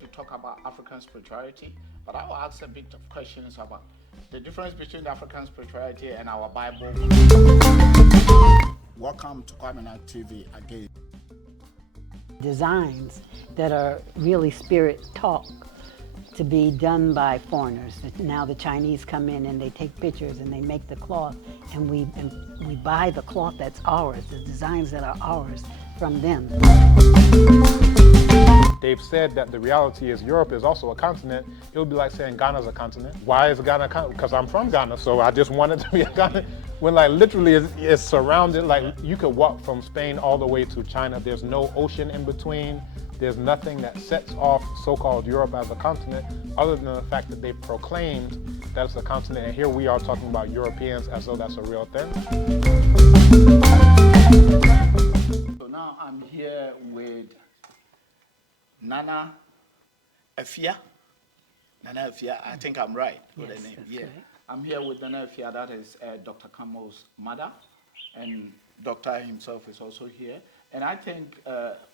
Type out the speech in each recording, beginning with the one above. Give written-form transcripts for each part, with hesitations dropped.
to talk about African spirituality, but I will ask a bit of questions about the difference between the African spirituality and our Bible. Welcome to Colonial TV again. Designs that are really spirit talk to be done by foreigners. Now the Chinese come in and they take pictures and they make the cloth, and we buy the cloth that's ours, the designs that are ours from them. They've said that the reality is Europe is also a continent. It would be like saying Ghana's a continent. Why is Ghana a continent? Because I'm from Ghana, so I just wanted to be a continent. When like literally it's surrounded, like you could walk from Spain all the way to China. There's no ocean in between. There's nothing that sets off so-called Europe as a continent other than the fact that they proclaimed that it's a continent, and here we are talking about Europeans as though that's a real thing. So now I'm here with Nana AIA. Nana AIA, I think I'm right with the name. Yeah, correct. I'm here with Nana AIA, that is Dr. Kambon's mother, and Doctor himself is also here. And I think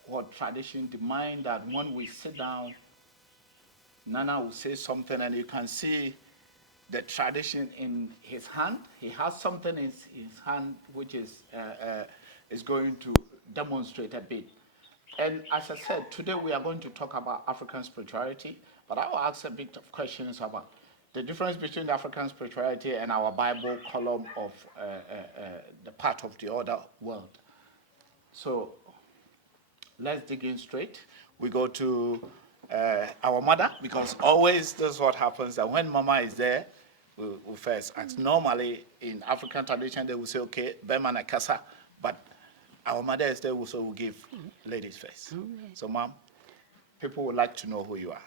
what tradition demands that when we sit down, Nana will say something, and you can see the tradition in his hand. He has something in his hand which is going to demonstrate a bit. And as I said, today we are going to talk about African spirituality, but I will ask a bit of questions about the difference between the African spirituality and our Bible column of the part of the other world. So let's dig in straight. We go to our mother, because always this is what happens, that when mama is there, we first ask. Normally in African tradition, they will say, okay, Bema and Kasa, but our mother is there, so we'll give ladies first. So ma'am, people would like to know who you are.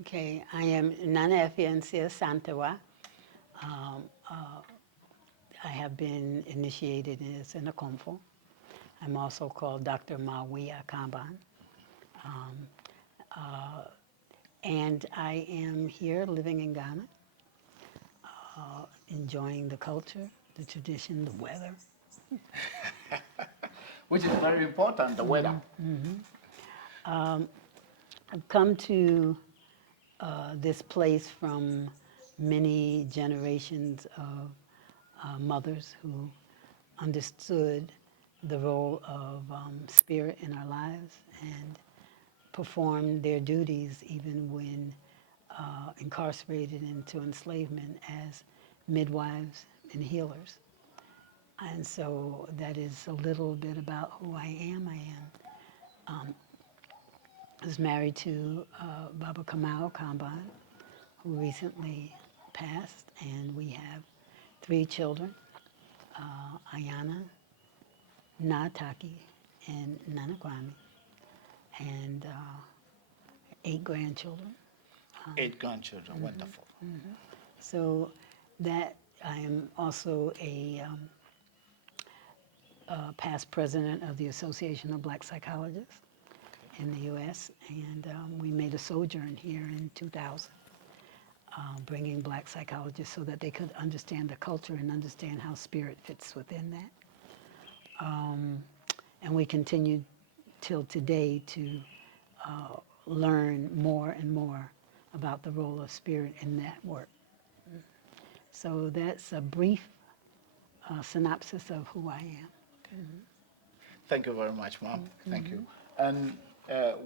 Okay, I am Nana AIA N Santewa. I have been initiated as an Obenfo. I'm also called Dr. AIA Kambon. And I am here living in Ghana, enjoying the culture, the tradition, the weather. Which is very important, the weather. I've come to this place from many generations of mothers who understood the role of spirit in our lives and performed their duties even when incarcerated into enslavement as midwives and healers. And so that is a little bit about who I am. I was married to Baba Kamau Kambon, who recently passed, and we have 3 children, Ayana, Nataki, and Nana Kwame, and 8 grandchildren. 8 grandchildren, wonderful. So that I am also a past president of the Association of Black Psychologists in the U.S., and we made a sojourn here in 2000, bringing black psychologists so that they could understand the culture and understand how spirit fits within that. And we continue till today to learn more and more about the role of spirit in that work. So that's a brief synopsis of who I am. Thank you very much, ma'am. Thank you. And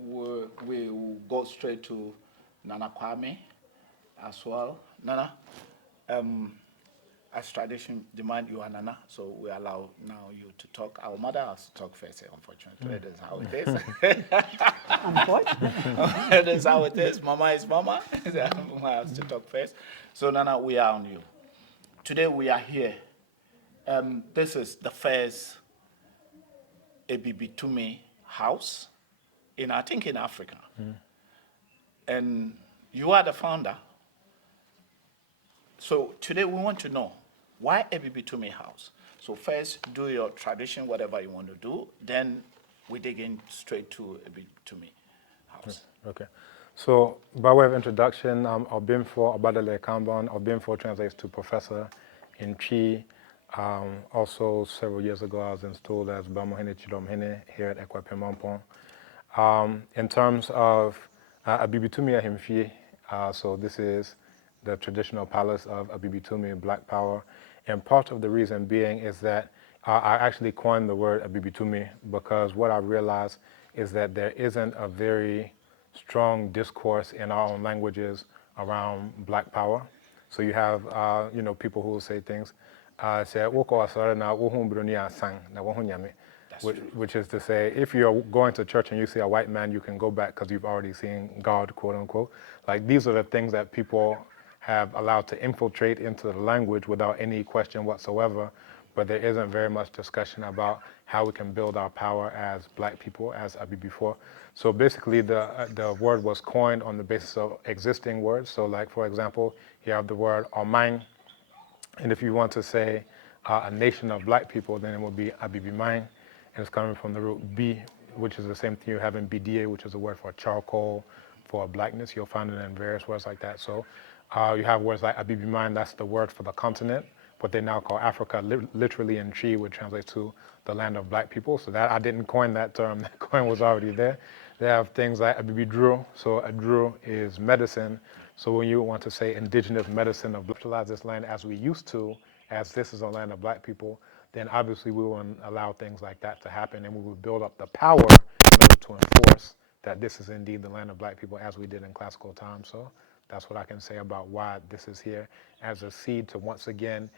we will go straight to Nana Kwame as well. Nana, as tradition demand, you are Nana, so we allow now you to talk. Our mother has to talk first, unfortunately. That is how it is. Unfortunately. That is how it is. Mama is mama. Mama has to talk first. So Nana, we are on you. Today we are here. This is the first Abibitumi house I think in Africa. And you are the founder. So today we want to know, why Abibitumi house? So first do your tradition, whatever you want to do, then we dig in straight to Abibitumi house. Okay. So by way of introduction, I'm Obenfo Obadele Kambon. Obenfo translates to professor in Chi. Also, several years ago, I was installed as Bamohene Chilomhene here at Ekwape Mampong. In terms of Abibitumi Ahimfie. So this is the traditional palace of Abibitumi, Black Power. And part of the reason being is that I actually coined the word Abibitumi because what I realized is that there isn't a very strong discourse in our own languages around Black Power. So you have, people who will say things, say, "Woko asara na wohu broni asang na wohu nyame," which is to say, if you're going to church and you see a white man, you can go back because you've already seen God, quote unquote. Like these are the things that people have allowed to infiltrate into the language without any question whatsoever. But there isn't very much discussion about how we can build our power as Black people, as Abi before. So basically, the word was coined on the basis of existing words. So, like for example, you have the word Omang, and if you want to say a nation of Black people, then it would be Abibimang, and it's coming from the root B, which is the same thing you have in BDA, which is a word for charcoal, for blackness. You'll find it in various words like that. So you have words like Abibimang, that's the word for the continent, what they now call Africa, literally in Chi, which translates to the land of Black people. So that I didn't coin that term, that coin was already there. They have things like Abibidru, so Adru is medicine. So when you want to say indigenous medicine of utilize this land as we used to, as this is a land of Black people, then obviously we wouldn't allow things like that to happen, and we would build up the power in order to enforce that this is indeed the land of Black people as we did in classical times. So that's what I can say about why this is here as a seed to once again,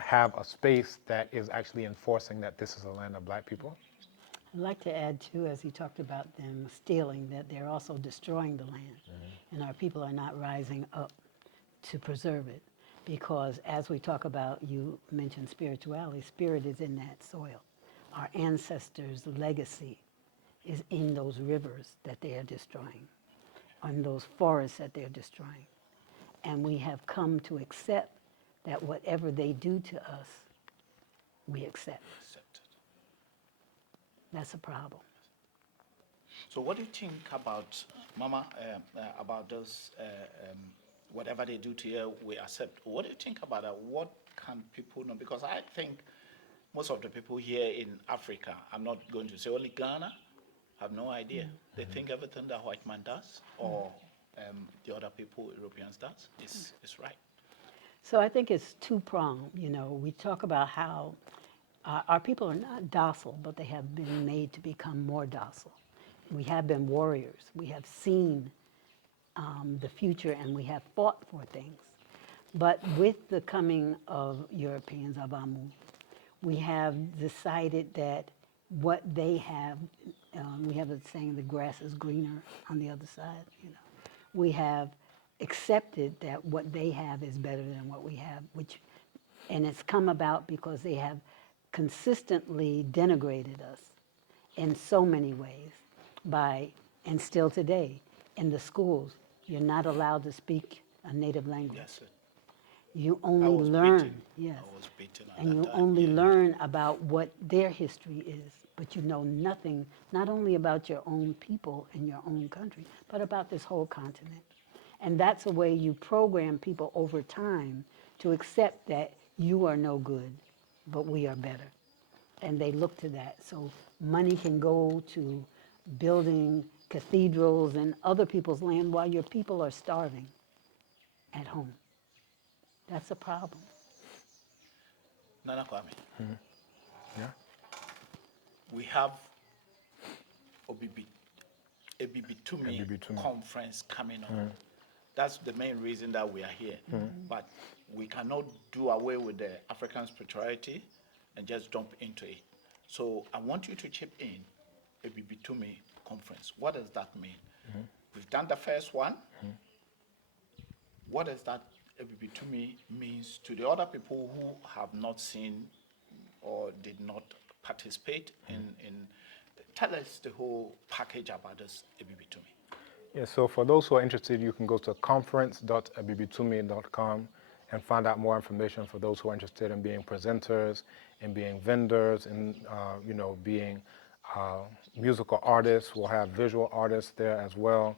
have a space that is actually enforcing that this is a land of Black people. I'd like to add, too, as he talked about them stealing, that they're also destroying the land. And our people are not rising up to preserve it. Because as we talk about, you mentioned spirituality, spirit is in that soil. Our ancestors' legacy is in those rivers that they are destroying, on those forests that they're destroying. And we have come to accept that whatever they do to us, we accept. That's a problem. So what do you think about, Mama, about those, whatever they do to you, we accept? What do you think about that? What can people know? Because I think most of the people here in Africa, I'm not going to say only Ghana, have no idea. They think everything that white man does or the other people, Europeans does, is right. So I think it's two-pronged. We talk about how our people are not docile, but they have been made to become more docile. We have been warriors. We have seen the future, and we have fought for things. But with the coming of Europeans, of Amu, we have decided that what they have, we have a saying, the grass is greener on the other side. We have accepted that what they have is better than what we have, and it's come about because they have consistently denigrated us in so many ways and still today, in the schools, you're not allowed to speak a native language. Yes, sir. You I only was learn, beaten. yes, I was beaten at and that you time. only Yeah. learn about what their history is, but you know nothing, not only about your own people and your own country, but about this whole continent. And that's a way you program people over time to accept that you are no good, but we are better. And they look to that. So money can go to building cathedrals and other people's land while your people are starving at home. That's a problem. Nana Kwame, Yeah. we have Obibi, Abibitumi Abibitumi. conference coming on. That's the main reason that we are here. But we cannot do away with the African spirituality and just jump into it. So I want you to chip in Abibitumi conference. What does that mean? We've done the first one. What does that Abibitumi means to the other people who have not seen or did not participate in tell us the whole package about this Abibitumi. Yeah, so for those who are interested, you can go to conference.abibitumi.com and find out more information for those who are interested in being presenters, in being vendors, and being musical artists. We'll have visual artists there as well,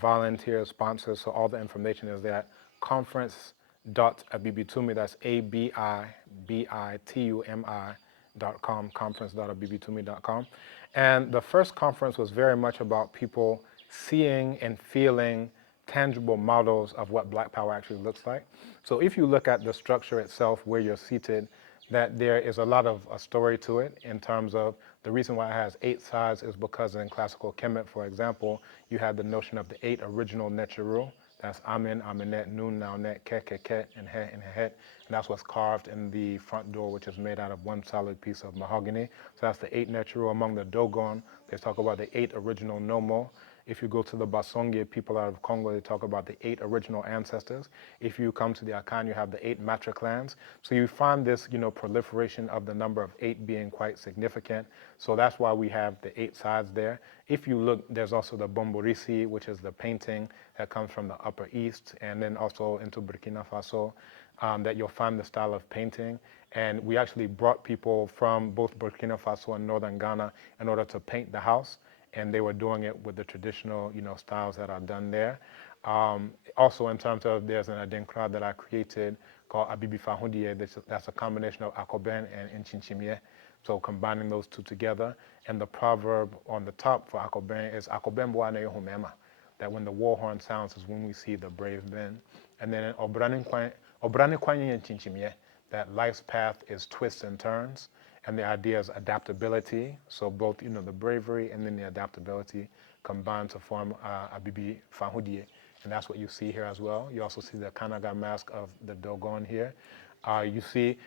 volunteers, sponsors. So all the information is there at conference.abibitumi. That's ABIBITUMI.com, conference.abibitumi.com. And the first conference was very much about people seeing and feeling tangible models of what Black power actually looks like. So if you look at the structure itself where you're seated, that there is a lot of a story to it in terms of the reason why it has 8 sides is because in classical Kemet, for example, you have the notion of the 8 original Nechiru. That's Amen, Amenet, Nun, Naunet, Ke, and He, and Hehet. And that's what's carved in the front door, which is made out of one solid piece of mahogany. So that's the 8 Nechiru. Among the Dogon, they talk about the 8 original Nomo. If you go to the Basonge people out of Congo, they talk about the 8 original ancestors. If you come to the Akan, you have the 8 Matra clans. So you find this, proliferation of the number of 8 being quite significant. So that's why we have the 8 sides there. If you look, there's also the Bomborisi, which is the painting that comes from the Upper East, and then also into Burkina Faso, that you'll find the style of painting. And we actually brought people from both Burkina Faso and northern Ghana in order to paint the house, and they were doing it with the traditional, styles that are done there. Also, in terms of, there's an adinkra that I created called Abibitumi. That's a combination of Akoben and Nchinchimie. So combining those two together. And the proverb on the top for Akoben is Akoben Bwane Humema, that when the war horn sounds is when we see the brave men. And then Obrani Kwanye and Nchinchimie, that life's path is twists and turns. And the idea is adaptability. So both, the bravery and then the adaptability combine to form Abibitumi. And that's what you see here as well. You also see the Kanaga mask of the Dogon here. You see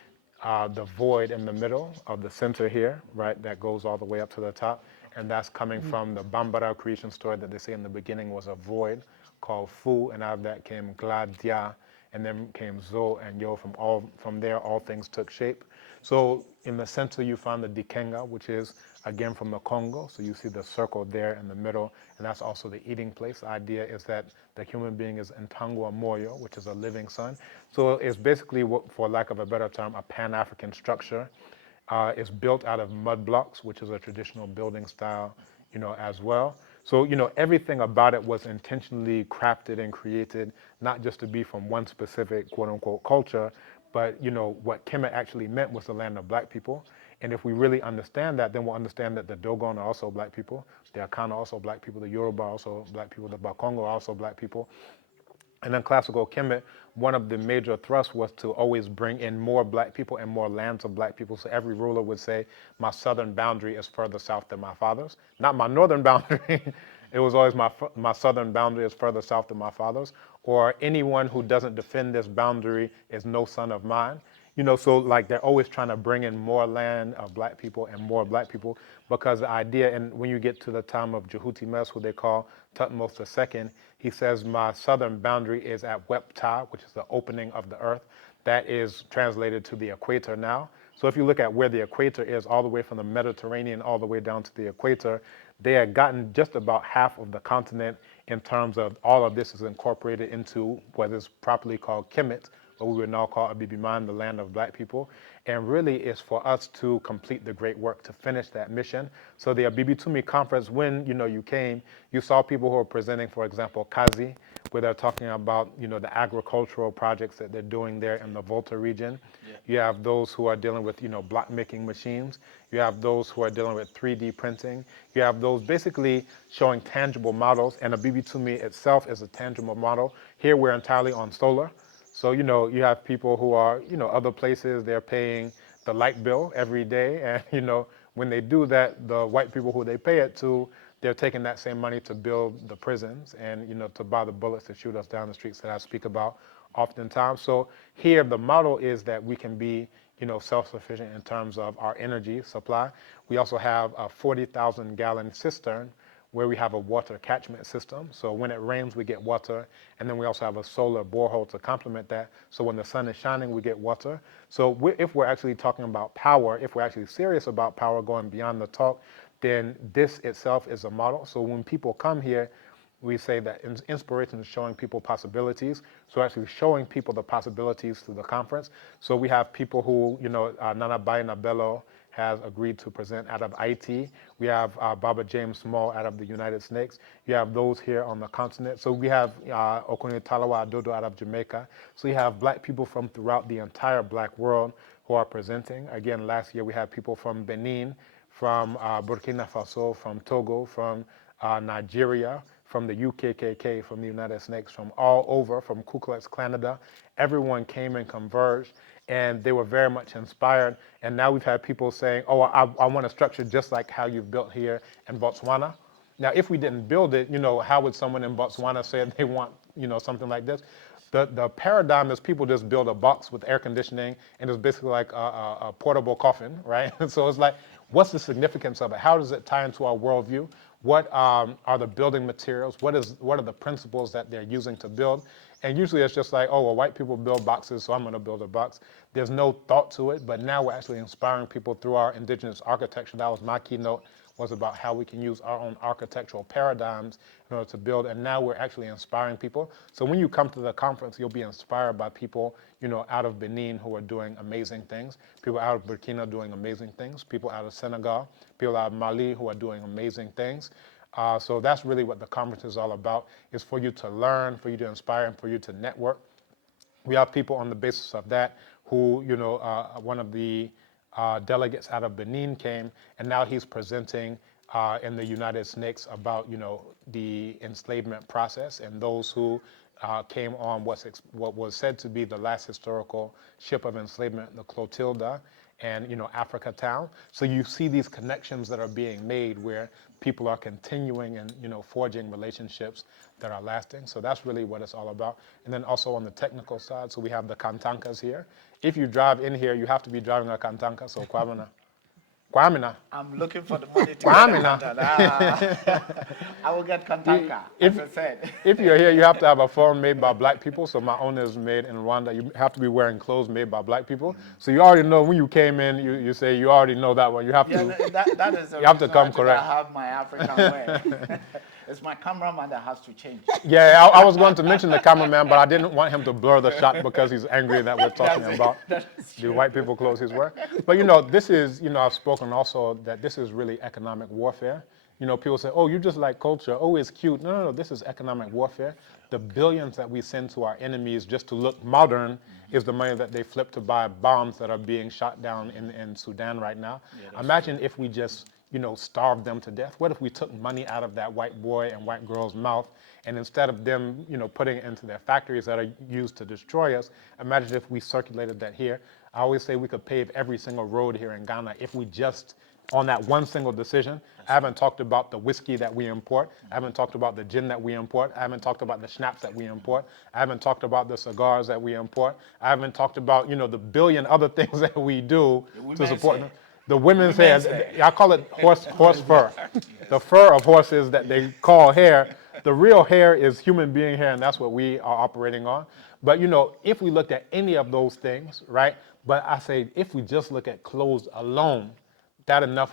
the void in the middle of the center here, right, that goes all the way up to the top. And that's coming from the Bambara creation story that they say in the beginning was a void called Fu, and out of that came Gladia, and then came Zo and Yo. From there, all things took shape. So in the center, you find the Dikenga, which is, again, from the Congo. So you see the circle there in the middle, and that's also the eating place. The idea is that the human being is Ntangwa Moyo, which is a living sun. So it's basically, for lack of a better term, a Pan-African structure. It's built out of mud blocks, which is a traditional building style, as well. So, everything about it was intentionally crafted and created, not just to be from one specific quote unquote culture, but, what Kemet actually meant was the land of Black people. And if we really understand that, then we'll understand that the Dogon are also Black people, the Akana are also Black people, the Yoruba are also Black people, the Bakongo are also Black people. And then classical Kemet, one of the major thrusts was to always bring in more Black people and more lands of Black people. So every ruler would say, my southern boundary is further south than my father's. Not my northern boundary. It was always my southern boundary is further south than my father's. Or anyone who doesn't defend this boundary is no son of mine. So like they're always trying to bring in more land of Black people and more Black people, because the idea, and when you get to the time of Jehuti Mes, who they call Tutmos II, he says, my southern boundary is at Wepta, which is the opening of the earth. That is translated to the equator now. So if you look at where the equator is, all the way from the Mediterranean all the way down to the equator, they had gotten just about half of the continent in terms of all of this is incorporated into what is properly called Kemet, what we would now call Abibimane, the land of Black people. And really it's for us to complete the great work, to finish that mission. So the Abibitumi conference, when you came, you saw people who are presenting, for example, Kazi, where they're talking about the agricultural projects that they're doing there in the Volta region. Yeah. You have those who are dealing with block making machines. You have those who are dealing with 3D printing. You have those basically showing tangible models, and Abibitumi itself is a tangible model. Here we're entirely on solar. So, you have people who are, other places, they're paying the light bill every day. And, when they do that, the white people who they pay it to, they're taking that same money to build the prisons and, to buy the bullets to shoot us down the streets that I speak about oftentimes. So here, the model is that we can be, self-sufficient in terms of our energy supply. We also have a 40,000 gallon cistern where we have a water catchment system. So when it rains, we get water. And then we also have a solar borehole to complement that. So when the sun is shining, we get water. So if we're actually talking about power, if we're actually serious about power going beyond the talk, then this itself is a model. So when people come here, we say that inspiration is showing people possibilities. So actually showing people the possibilities through the conference. So we have people who, Nana AIA N has agreed to present out of Haiti. We have Baba James Small out of the United Snakes. You have those here on the continent. So we have Okunle Talawa Adodo out of Jamaica. So you have Black people from throughout the entire Black world who are presenting. Again, last year we had people from Benin, from Burkina Faso, from Togo, from Nigeria, from the UKKK, from the United Snakes, from all over, from Ku Klux Klanada. Everyone came and converged, and they were very much inspired. And now we've had people saying, oh, I want a structure just like how you've built here in Botswana. Now, if we didn't build it, how would someone in Botswana say they want, something like this? The paradigm is people just build a box with air conditioning, and it's basically like a portable coffin, right? So it's like, what's the significance of it? How does it tie into our worldview? What are the building materials? What are the principles that they're using to build? And usually it's just like, oh, well, white people build boxes, so I'm going to build a box. There's no thought to it, but now we're actually inspiring people through our indigenous architecture. That was my keynote, was about how we can use our own architectural paradigms in order to build, and now we're actually inspiring people. So when you come to the conference, you'll be inspired by people, out of Benin who are doing amazing things, people out of Burkina doing amazing things, people out of Senegal, people out of Mali who are doing amazing things. So that's really what the conference is all about, is for you to learn, for you to inspire, and for you to network. We have people on the basis of that who, one of the delegates out of Benin came, and now he's presenting in the United Snakes about, the enslavement process and those who came on what was said to be the last historical ship of enslavement, the Clotilda, and Africa Town. So you see these connections that are being made where people are continuing and forging relationships that are lasting. So that's really what it's all about. And then also on the technical side, so we have the kantankas here. If you drive in here, you have to be driving a kantanka. So kwamina. Kwamina. I'm looking for the money to Kwamina. get a Kantanka. I will get Kantanka, as I said. If you're here, you have to have a phone made by black people. So my own is made in Rwanda. You have to be wearing clothes made by black people. So you already know when you came in, you say you already know that one. You have Yeah, to. that is the You have to reason come I think correct. I have my African wear. It's my cameraman that has to change. Yeah, I was going to mention the cameraman, but I didn't want him to blur the shot because he's angry that we're talking about the white people clothes he's wearing. But this is, I've spoken also that this is really economic warfare. People say, oh, you just like culture. Oh, it's cute. No, this is economic warfare. The billions that we send to our enemies just to look modern is the money that they flip to buy bombs that are being shot down in Sudan right now. Yeah, imagine if we just starve them to death. What if we took money out of that white boy and white girl's mouth, and instead of them, putting it into their factories that are used to destroy us, imagine if we circulated that here. I always say we could pave every single road here in Ghana if we just, on that one single decision. I haven't talked about the whiskey that we import. I haven't talked about the gin that we import. I haven't talked about the schnapps that we import. I haven't talked about the cigars that we import. I haven't talked about, the billion other things that we do to support them. The women's hair, I call it horse fur. Yes. The fur of horses that they call hair. The real hair is human being hair, and that's what we are operating on. But if we looked at any of those things, right? But I say if we just look at clothes alone,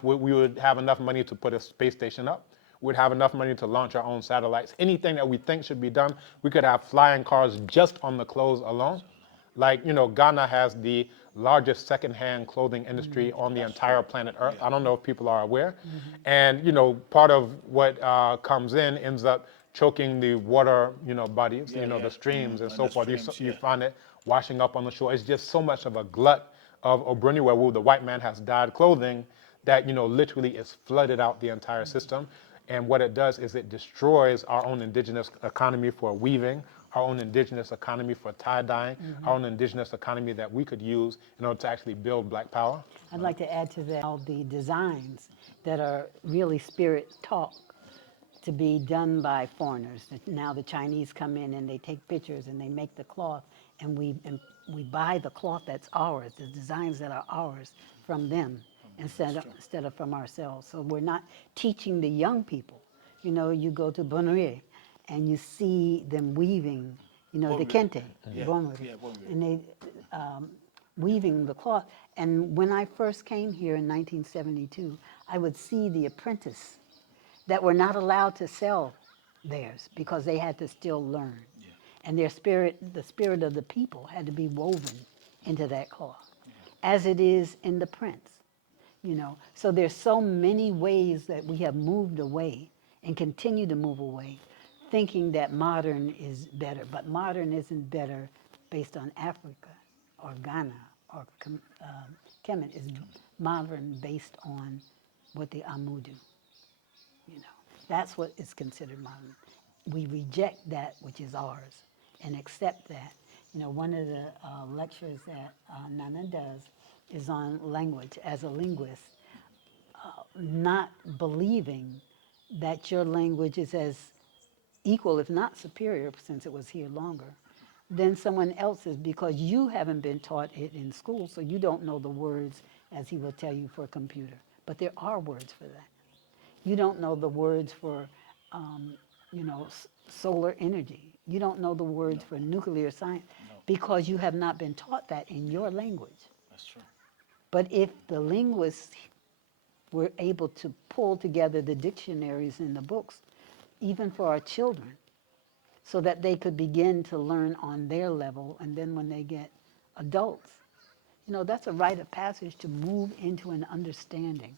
we would have enough money to put a space station up. We'd have enough money to launch our own satellites. Anything that we think should be done, we could have flying cars just on the clothes alone. Like, Ghana has the largest secondhand clothing industry on the entire planet Earth. Yeah. I don't know if people are aware. Mm-hmm. And, part of what comes in ends up choking the water, bodies, the streams and so forth. You find it washing up on the shore. It's just so much of a glut of Obruniwe, where the white man has dyed clothing, that, literally is flooded out the entire system. And what it does is it destroys our own indigenous economy for weaving, our own indigenous economy for tie-dyeing, our own indigenous economy that we could use in order to actually build black power. I'd like to add to that all the designs that are really spirit taught to be done by foreigners. Now the Chinese come in and they take pictures and they make the cloth, and we buy the cloth that's ours, the designs that are ours from them instead of from ourselves. So we're not teaching the young people. You go to Bonouye and you see them weaving, the kente, and they weaving the cloth. And when I first came here in 1972, I would see the apprentice that were not allowed to sell theirs because they had to still learn. Yeah. And the spirit of the people had to be woven into that cloth, as it is in the prints. So there's so many ways that we have moved away and continue to move away, thinking that modern is better. But modern isn't better based on Africa or Ghana or Kemet. It's modern based on what the Amu do. That's what is considered modern. we reject that which is ours and accept that. You know, one of the lectures that Nana does is on language as a linguist, not believing that your language is as equal, if not superior, since it was here longer, than someone else's, because you haven't been taught it in school, so you don't know the words, as he will tell you, for computer. But there are words for that. You don't know the words for, you know, solar energy. You don't know the words for nuclear science because you have not been taught that in your language. That's true. But if the linguists were able to pull together the dictionaries and the books, even for our children, so that they could begin to learn on their level, and then when they get adults, you know, that's a rite of passage to move into an understanding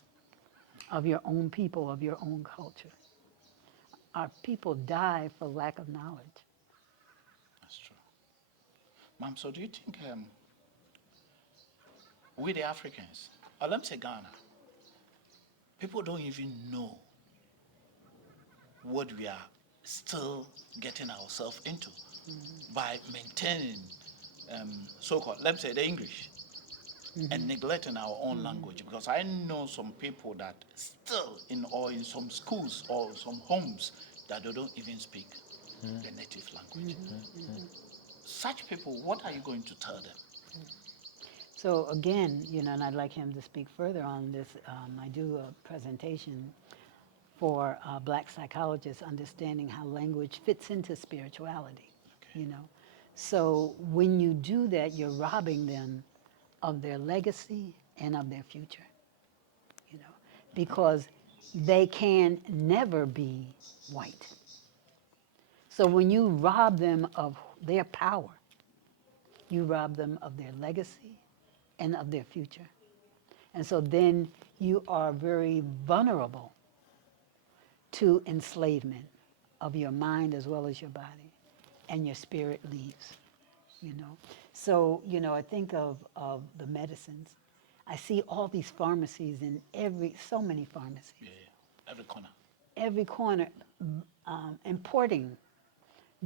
of your own people, of your own culture. Our people die for lack of knowledge. That's true. Ma'am, so do you think we the Africans, or let me say Ghana, people don't even know what we are still getting ourselves into by maintaining so-called, let's say the English, and neglecting our own language? Because I know some people that still in some schools or some homes that they don't even speak the native language. Such people, what are you going to tell them? So again, you know, and I'd like him to speak further on this. I do a presentation for black psychologists understanding how language fits into spirituality, you know. So when you do that, you're robbing them of their legacy and of their future, you know, because they can never be white. So when you rob them of their power, you rob them of their legacy and of their future. And so then you are very vulnerable to enslavement of your mind as well as your body, and your spirit leaves, you know. So, you know, I think of the medicines. I see all these pharmacies in so many pharmacies, Yeah. every corner, importing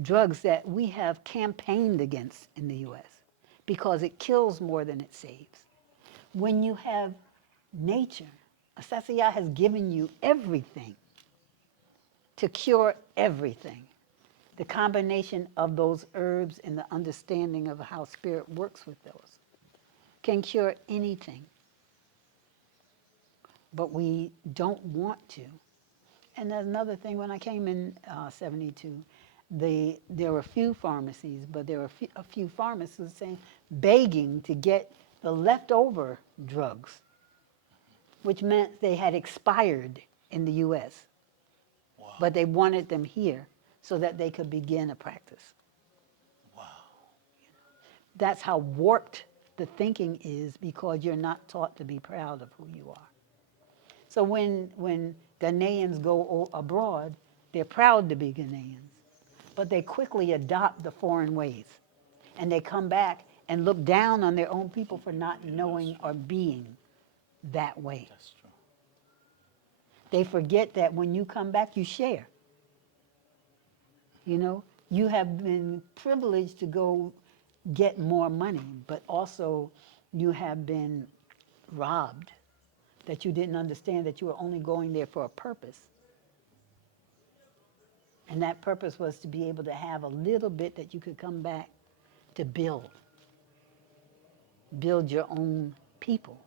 drugs that we have campaigned against in the US because it kills more than it saves. When you have nature, Asasiya has given you everything to cure everything. The combination of those herbs and the understanding of how spirit works with those can cure anything. But we don't want to. And there's another thing, when I came in 72, there were few pharmacies, but there were a few pharmacists saying, begging to get the leftover drugs, which meant they had expired in the US. Wow. But they wanted them here so that they could begin a practice. Wow. That's how warped the thinking is, because you're not taught to be proud of who you are. So when Ghanaians go abroad, they're proud to be Ghanaians, but they quickly adopt the foreign ways. And they come back and look down on their own people for not knowing or being that way. That's true. They forget that when you come back, you share. You know, you have been privileged to go get more money, but also you have been robbed, that you didn't understand that you were only going there for a purpose. And that purpose was to be able to have a little bit that you could come back to build your own people,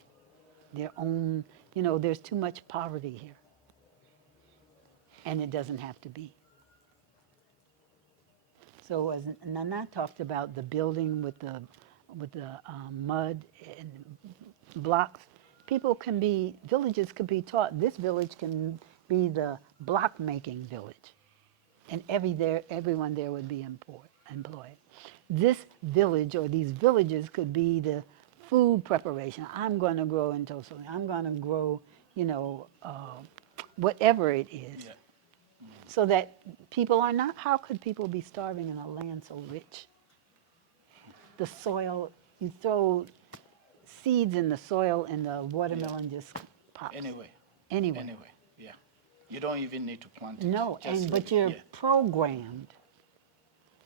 their own, you know, there's too much poverty here. And it doesn't have to be. So as Nana talked about the building with the mud and blocks, villages can be taught, this village can be the block making village. And everyone there would be employed. This village or these villages could be the food preparation. I'm going to grow in Toso. I'm going to grow, you know, whatever it is. Yeah. So that people are not, how could people be starving in a land so rich? The soil, you throw seeds in the soil and the watermelon just pops. Anyway. Anyway. Anyway, yeah. You don't even need to plant it. No, Just but leave it. you're Yeah. programmed,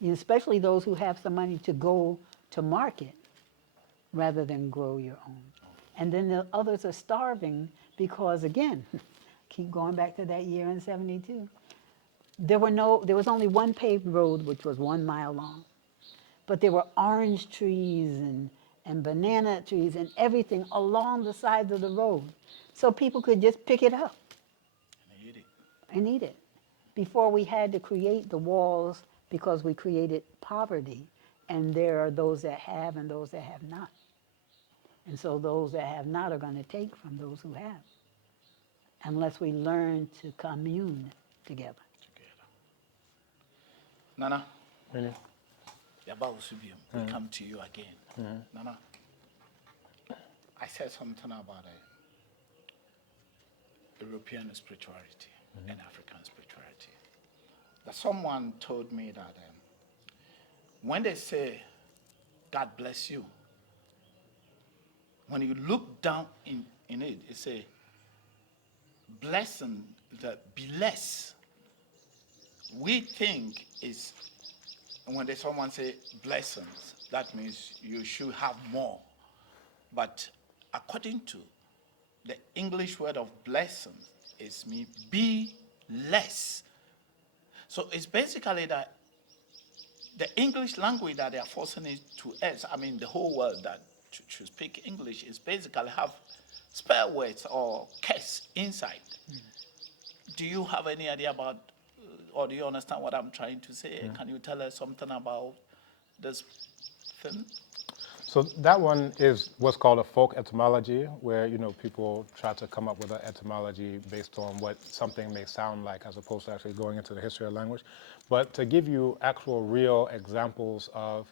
especially those who have some money to go to market rather than grow your own. And then the others are starving because, again, keep going back to that year in 72. There was only one paved road which was 1 mile long, but there were orange trees and banana trees and everything along the sides of the road. So people could just pick it up And eat it. and eat it. Before we had to create the walls because we created poverty, and there are those that have and those that have not. And so those that have not are going to take from those who have, unless we learn to commune together. Together. Nana, Really? we come to you again. Nana, I said something about European spirituality and African spirituality. That someone told me that when they say, God bless you, when you look down in it, it say, blessing, the bless. We think is, when someone say blessings, that means you should have more. But according to the English word of blessings, is me be less. So it's basically that the English language that they are forcing it to us, I mean the whole world that to speak English is basically have spare words or curse inside. Do you have any idea about, or do you understand what I'm trying to say? Can you tell us something about this thing? So that one is what's called a folk etymology, where people try to come up with an etymology based on what something may sound like, as opposed to actually going into the history of language. But to give you actual, real examples of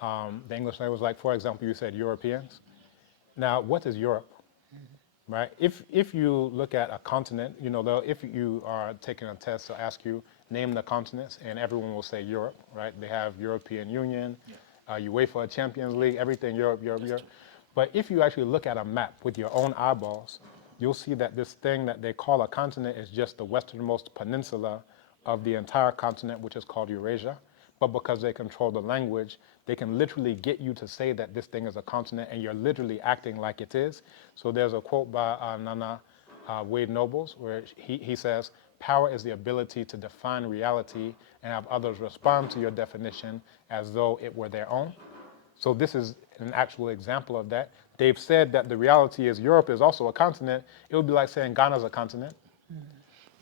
the English language, like for example, you said Europeans. Now, what is Europe? Right? If you look at a continent, if you are taking a test to ask you name the continents, and everyone will say Europe, right? They have European Union. UEFA Champions League, everything Europe. But if you actually look at a map with your own eyeballs, you'll see that this thing that they call a continent is just the westernmost peninsula of the entire continent, which is called Eurasia. But because they control the language, they can literally get you to say that this thing is a continent, and you're literally acting like it is. So there's a quote by Nana AIA N, where he says, "Power is the ability to define reality and have others respond to your definition as though it were their own." So this is an actual example of that. They've said that the reality is Europe is also a continent. It would be like saying Ghana's a continent.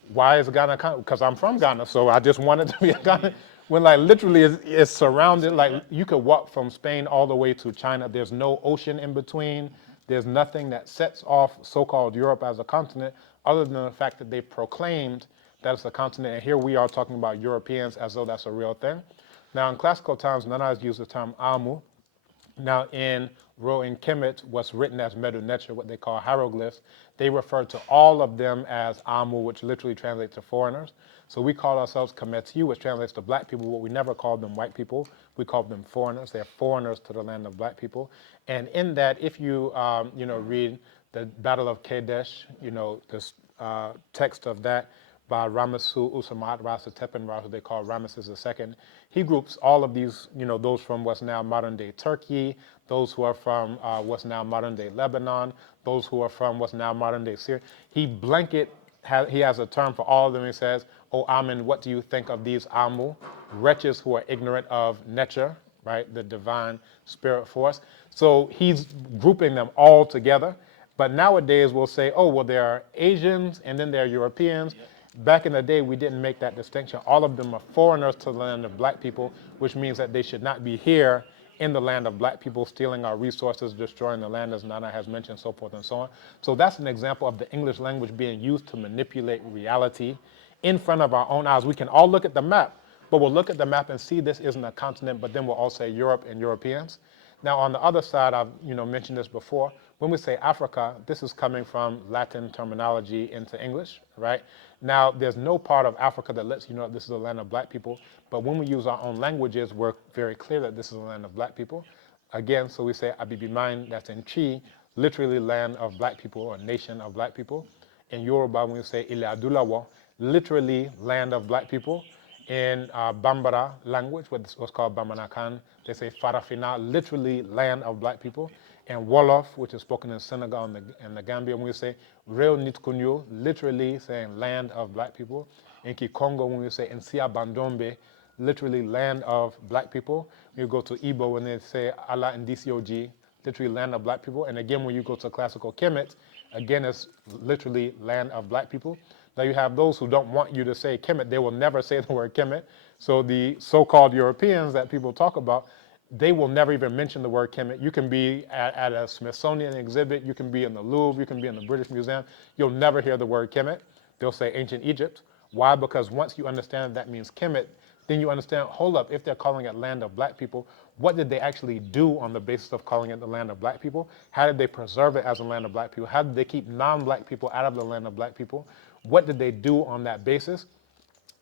Why is Ghana a continent? Because I'm from Ghana, so I just wanted to be a Ghana. When like literally it's surrounded, like you could walk from Spain all the way to China. There's no ocean in between. There's nothing that sets off so-called Europe as a continent other than the fact that they proclaimed that it's a continent. And here we are talking about Europeans as though that's a real thing. Now in classical times, Nana has used the term Amu. Now in Kemet, what's written as Medu Neter, what they call hieroglyphs, they refer to all of them as Amu, which literally translates to foreigners. So we call ourselves Kemetiu, which translates to black people, but we never called them white people. We called them foreigners. They're foreigners to the land of black people. And in that, if you read the Battle of Kadesh, this text of that by Ramasu Usamat Rasa Tepen Rasa, they call Ramesses II. He groups all of these, those from what's now modern day Turkey, those who are from what's now modern day Lebanon, those who are from what's now modern day Syria. He has a term for all of them. He says, "O Amen, what do you think of these Amu, wretches who are ignorant of Neter," right, the divine spirit force. So he's grouping them all together. But nowadays we'll say, oh, well, there are Asians and then there are Europeans. Back in the day, we didn't make that distinction. All of them are foreigners to the land of black people, which means that they should not be here in the land of black people, stealing our resources, destroying the land, as Nana has mentioned, so forth and so on. So that's an example of the English language being used to manipulate reality in front of our own eyes. We can all look at the map, but we'll look at the map and see this isn't a continent, but then we'll all say Europe and Europeans. Now, on the other side, I've mentioned this before. When we say Africa, this is coming from Latin terminology into English, right? Now, there's no part of Africa that lets you know that this is a land of black people. But when we use our own languages, we're very clear that this is a land of black people. Again, so we say Abibitumi, that's in Chi, literally land of black people or nation of black people. In Yoruba, when we say Ile Adulawo, literally land of black people. In Bambara language, what's called Bamanakan, they say Farafina, literally land of black people. And Wolof, which is spoken in Senegal and the Gambia, when we say Reo Nitkunyo, literally saying land of black people. In Kikongo, when we say Nsia Bandombe, literally land of black people. When you go to Igbo, when they say Ala Ndicioji, literally land of black people. And again, when you go to classical Kemet, again, it's literally land of black people. Now you have those who don't want you to say Kemet. They will never say the word Kemet. So the so-called Europeans that people talk about, they will never even mention the word Kemet. You can be at a Smithsonian exhibit, you can be in the Louvre, you can be in the British Museum. You'll never hear the word Kemet. They'll say ancient Egypt. Why? Because once you understand that means Kemet, then you understand, hold up, if they're calling it land of black people, what did they actually do on the basis of calling it the land of black people? How did they preserve it as a land of black people? How did they keep non-black people out of the land of black people? What did they do on that basis?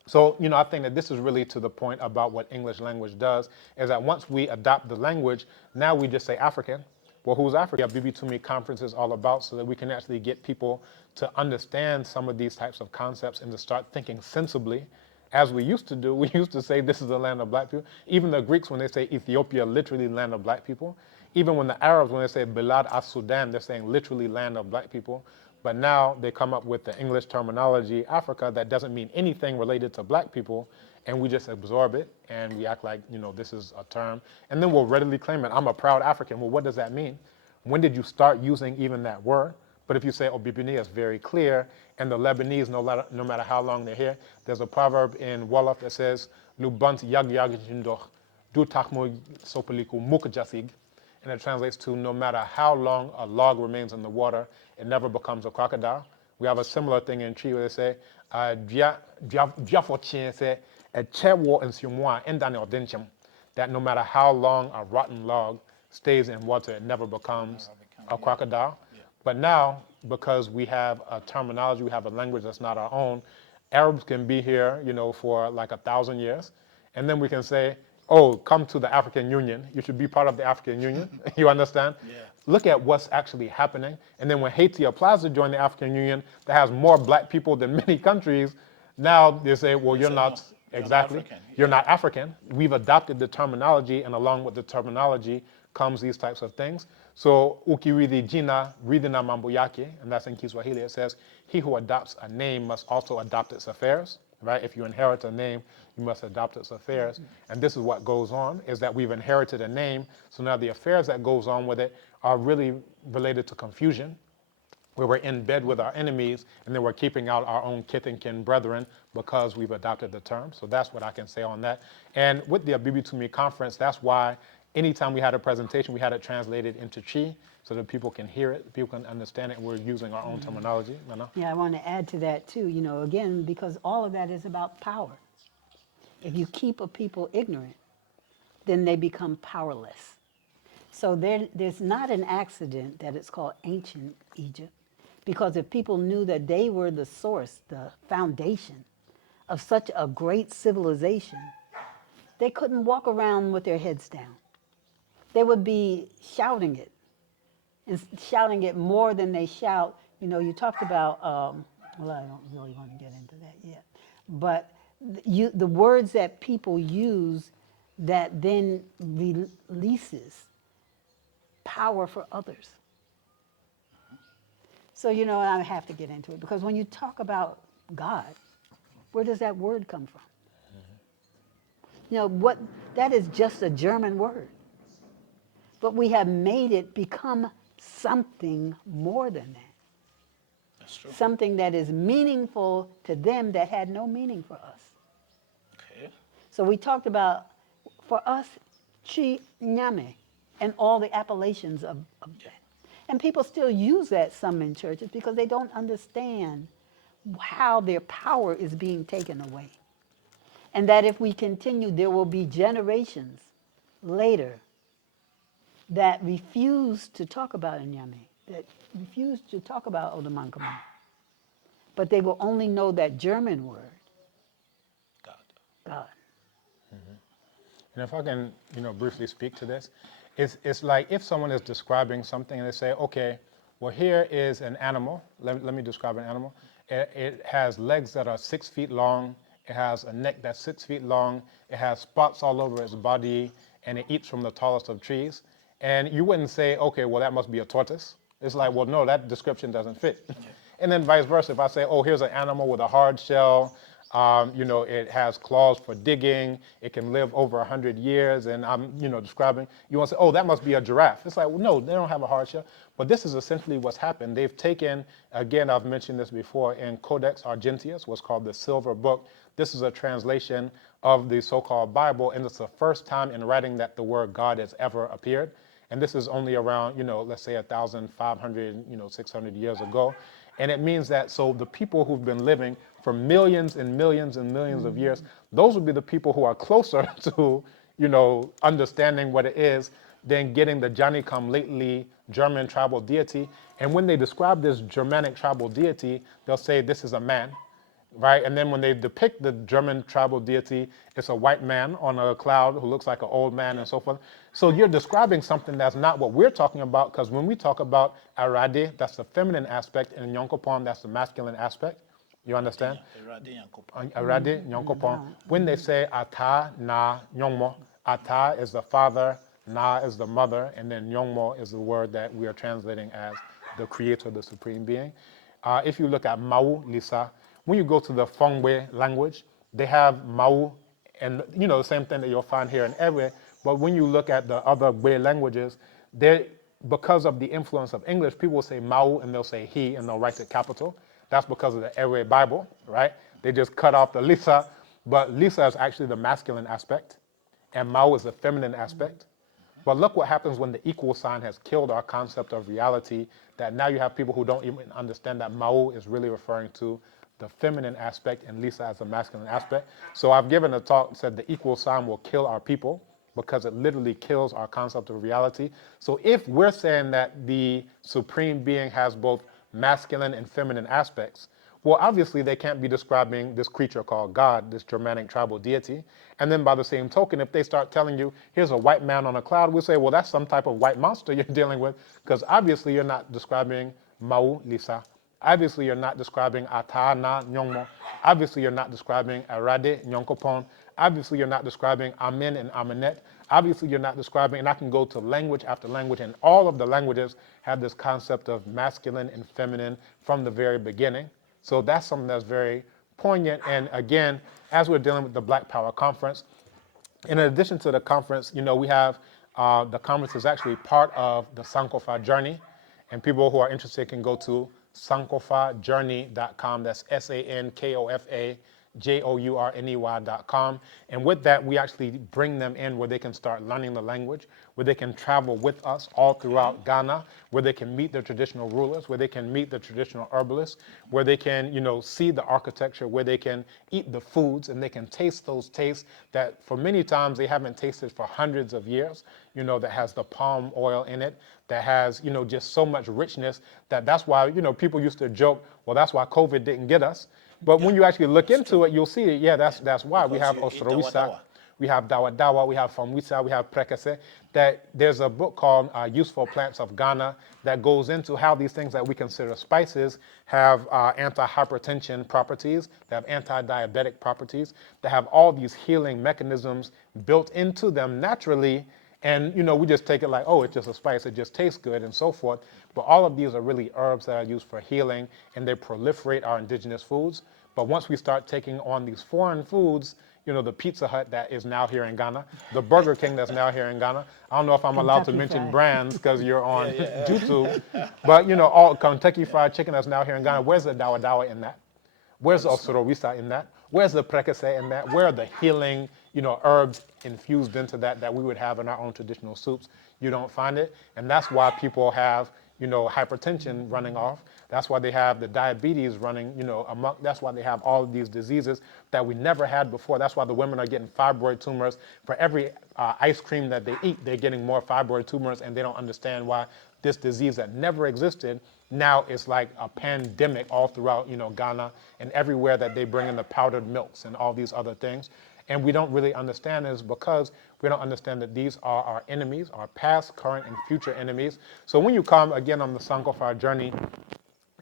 So, I think that this is really to the point about what English language does, is that once we adopt the language, now we just say African. Well, who's African? Abibitumi conference is all about, so that we can actually get people to understand some of these types of concepts and to start thinking sensibly, as we used to do. We used to say this is the land of black people. Even the Greeks, when they say Ethiopia, literally land of black people. Even when the Arabs, when they say Bilad as-Sudan, they're saying literally land of black people. But now they come up with the English terminology, Africa, that doesn't mean anything related to black people, and we just absorb it, and we act like, this is a term, and then we'll readily claim it. I'm a proud African. Well, what does that mean? When did you start using even that word? But if you say Obibini, it's very clear, and the Lebanese, no matter how long they're here, there's a proverb in Wolof that says, Lubant yag yag jindoch, du takmo sopeliku mukjasig, and it translates to, no matter how long a log remains in the water, it never becomes a crocodile. We have a similar thing in Chi where they say, that no matter how long a rotten log stays in water, it never becomes a crocodile. Yeah. But now, because we have a terminology, we have a language that's not our own, Arabs can be here, for like 1,000 years, and then we can say, oh, come to the African Union. You should be part of the African Union. You understand? Yeah. Look at what's actually happening. And then when Haiti applies to join the African Union, that has more black people than many countries, now they say, well, They you're say, not, no, you're not exactly, African. you're Yeah. not African. We've adopted the terminology, and along with the terminology comes these types of things. So, ukiridhi jina ridhina mambo yake, and that's in Kiswahili. It says, he who adopts a name must also adopt its affairs, right? If you inherit a name, you must adopt its affairs. And this is what goes on, is that we've inherited a name, so now the affairs that goes on with it are really related to confusion, where we're in bed with our enemies, and then we're keeping out our own kith and kin brethren because we've adopted the term. So that's what I can say on that. And with the Abibitumi conference, that's why anytime we had a presentation, we had it translated into Chi so that people can hear it, people can understand it, and we're using our own terminology. Nana? Yeah, I want to add to that too, again, because all of that is about power. If you keep a people ignorant, then they become powerless. So there's not an accident that it's called ancient Egypt, because if people knew that they were the source, the foundation of such a great civilization, they couldn't walk around with their heads down. They would be shouting it, and shouting it more than they shout. You talked about, well, I don't really want to get into that yet, but the words that people use that then releases power for others. So, I have to get into it, because when you talk about God, where does that word come from? What that is just a German word. But we have made it become something more than that. That's true. Something that is meaningful to them that had no meaning for us. Okay. So we talked about, for us, Chi Nyame, and all the appellations of that. And people still use that, some in churches, because they don't understand how their power is being taken away. And that if we continue, there will be generations later that refuse to talk about Nyame, that refuse to talk about Odamankama. But they will only know that German word, God. God. And if I can, briefly speak to this, it's like if someone is describing something and they say, okay, well, here is an animal. Let me describe an animal. It has legs that are 6 feet long. It has a neck that's 6 feet long. It has spots all over its body, and it eats from the tallest of trees. And you wouldn't say, okay, well, that must be a tortoise. It's like, well, no, that description doesn't fit. And then vice versa. If I say, oh, here's an animal with a hard shell, it has claws for digging, it can live over 100 years, and I'm, describing, you want to say, oh, that must be a giraffe. It's like, well, no, they don't have a hard shell. But this is essentially what's happened. They've taken, again, I've mentioned this before, in Codex Argenteus, what's called the Silver Book. This is a translation of the so-called Bible, and it's the first time in writing that the word God has ever appeared. And this is only around, let's say 1,500, 600 years ago. And it means that, so the people who've been living for millions and millions and millions of years, those would be the people who are closer to, understanding what it is than getting the Johnny-come-lately German tribal deity. And when they describe this Germanic tribal deity, they'll say this is a man, right? And then when they depict the German tribal deity, it's a white man on a cloud who looks like an old man and so forth. So you're describing something that's not what we're talking about, because when we talk about Arade, that's the feminine aspect, and Nyonkopon, that's the masculine aspect. You understand? Arade, Nyonkopon. When they say Ata, Na, Nyongmo, Ata is the father, Na is the mother, and then Nyongmo is the word that we are translating as the creator, the supreme being. If you look at Mau, Lisa, when you go to the Fongbe language, they have Mau, and the same thing that you'll find here in Ewe. But when you look at the other Gbe languages, because of the influence of English, people will say Mau and they'll say he and they'll write it capital. That's because of the Ewe Bible, right? They just cut off the Lisa, but Lisa is actually the masculine aspect, and Mau is the feminine aspect. But look what happens when the equal sign has killed our concept of reality, that now you have people who don't even understand that Mau is really referring to the feminine aspect and Lisa as the masculine aspect. So I've given a talk that said the equal sign will kill our people because it literally kills our concept of reality. So if we're saying that the supreme being has both masculine and feminine aspects, well, obviously they can't be describing this creature called God, this Germanic tribal deity. And then by the same token, if they start telling you, here's a white man on a cloud, we'll say, well, that's some type of white monster you're dealing with, because obviously you're not describing Mau, Lisa. Obviously you're not describing Ata, Na, Nyongmo. Obviously you're not describing Arade, Nyonkopon. Obviously you're not describing Amen and Amenet. Obviously you're not describing, and I can go to language after language, and all of the languages have this concept of masculine and feminine from the very beginning. So that's something that's very poignant. And again, as we're dealing with the Black Power Conference, in addition to the conference, we have the conference is actually part of the Sankofa journey. And people who are interested can go to sankofajourney.com. That's SANKOFAJOURNEY.com. And with that, we actually bring them in where they can start learning the language, where they can travel with us all throughout Ghana, where they can meet the traditional rulers, where they can meet the traditional herbalists, where they can, see the architecture, where they can eat the foods and they can taste those tastes that for many times they haven't tasted for hundreds of years, that has the palm oil in it, that has, just so much richness that's why, people used to joke, well, that's why COVID didn't get us. But when you actually look into it, you'll see it. Yeah, that's why. We have Osrowisa, we have Dawa Dawa, we have Famwisa, we have Prekese. That there's a book called Useful Plants of Ghana that goes into how these things that we consider spices have anti-hypertension properties, they have anti-diabetic properties, they have all these healing mechanisms built into them naturally. And, we just take it like, oh, it's just a spice, it just tastes good and so forth. But all of these are really herbs that are used for healing, and they proliferate our indigenous foods. But once we start taking on these foreign foods, the Pizza Hut that is now here in Ghana, the Burger King that's now here in Ghana. I don't know if I'm allowed to mention brands because you're on YouTube, but, all Kentucky Fried Chicken that's now here in Ghana. Where's the Dawa Dawa in that? Where's the Osorowisa in that? Where's the Prekese in that? Where are the healing, herbs infused into that we would have in our own traditional soups? You don't find it. And that's why people have, hypertension running off. That's why they have the diabetes running, amok. That's why they have all of these diseases that we never had before. That's why the women are getting fibroid tumors. For every ice cream that they eat, they're getting more fibroid tumors, and they don't understand why this disease that never existed now is like a pandemic all throughout, Ghana, and everywhere that they bring in the powdered milks and all these other things. And we don't really understand this because we don't understand that these are our enemies, our past, current, and future enemies. So when you come again on the Sankofa journey,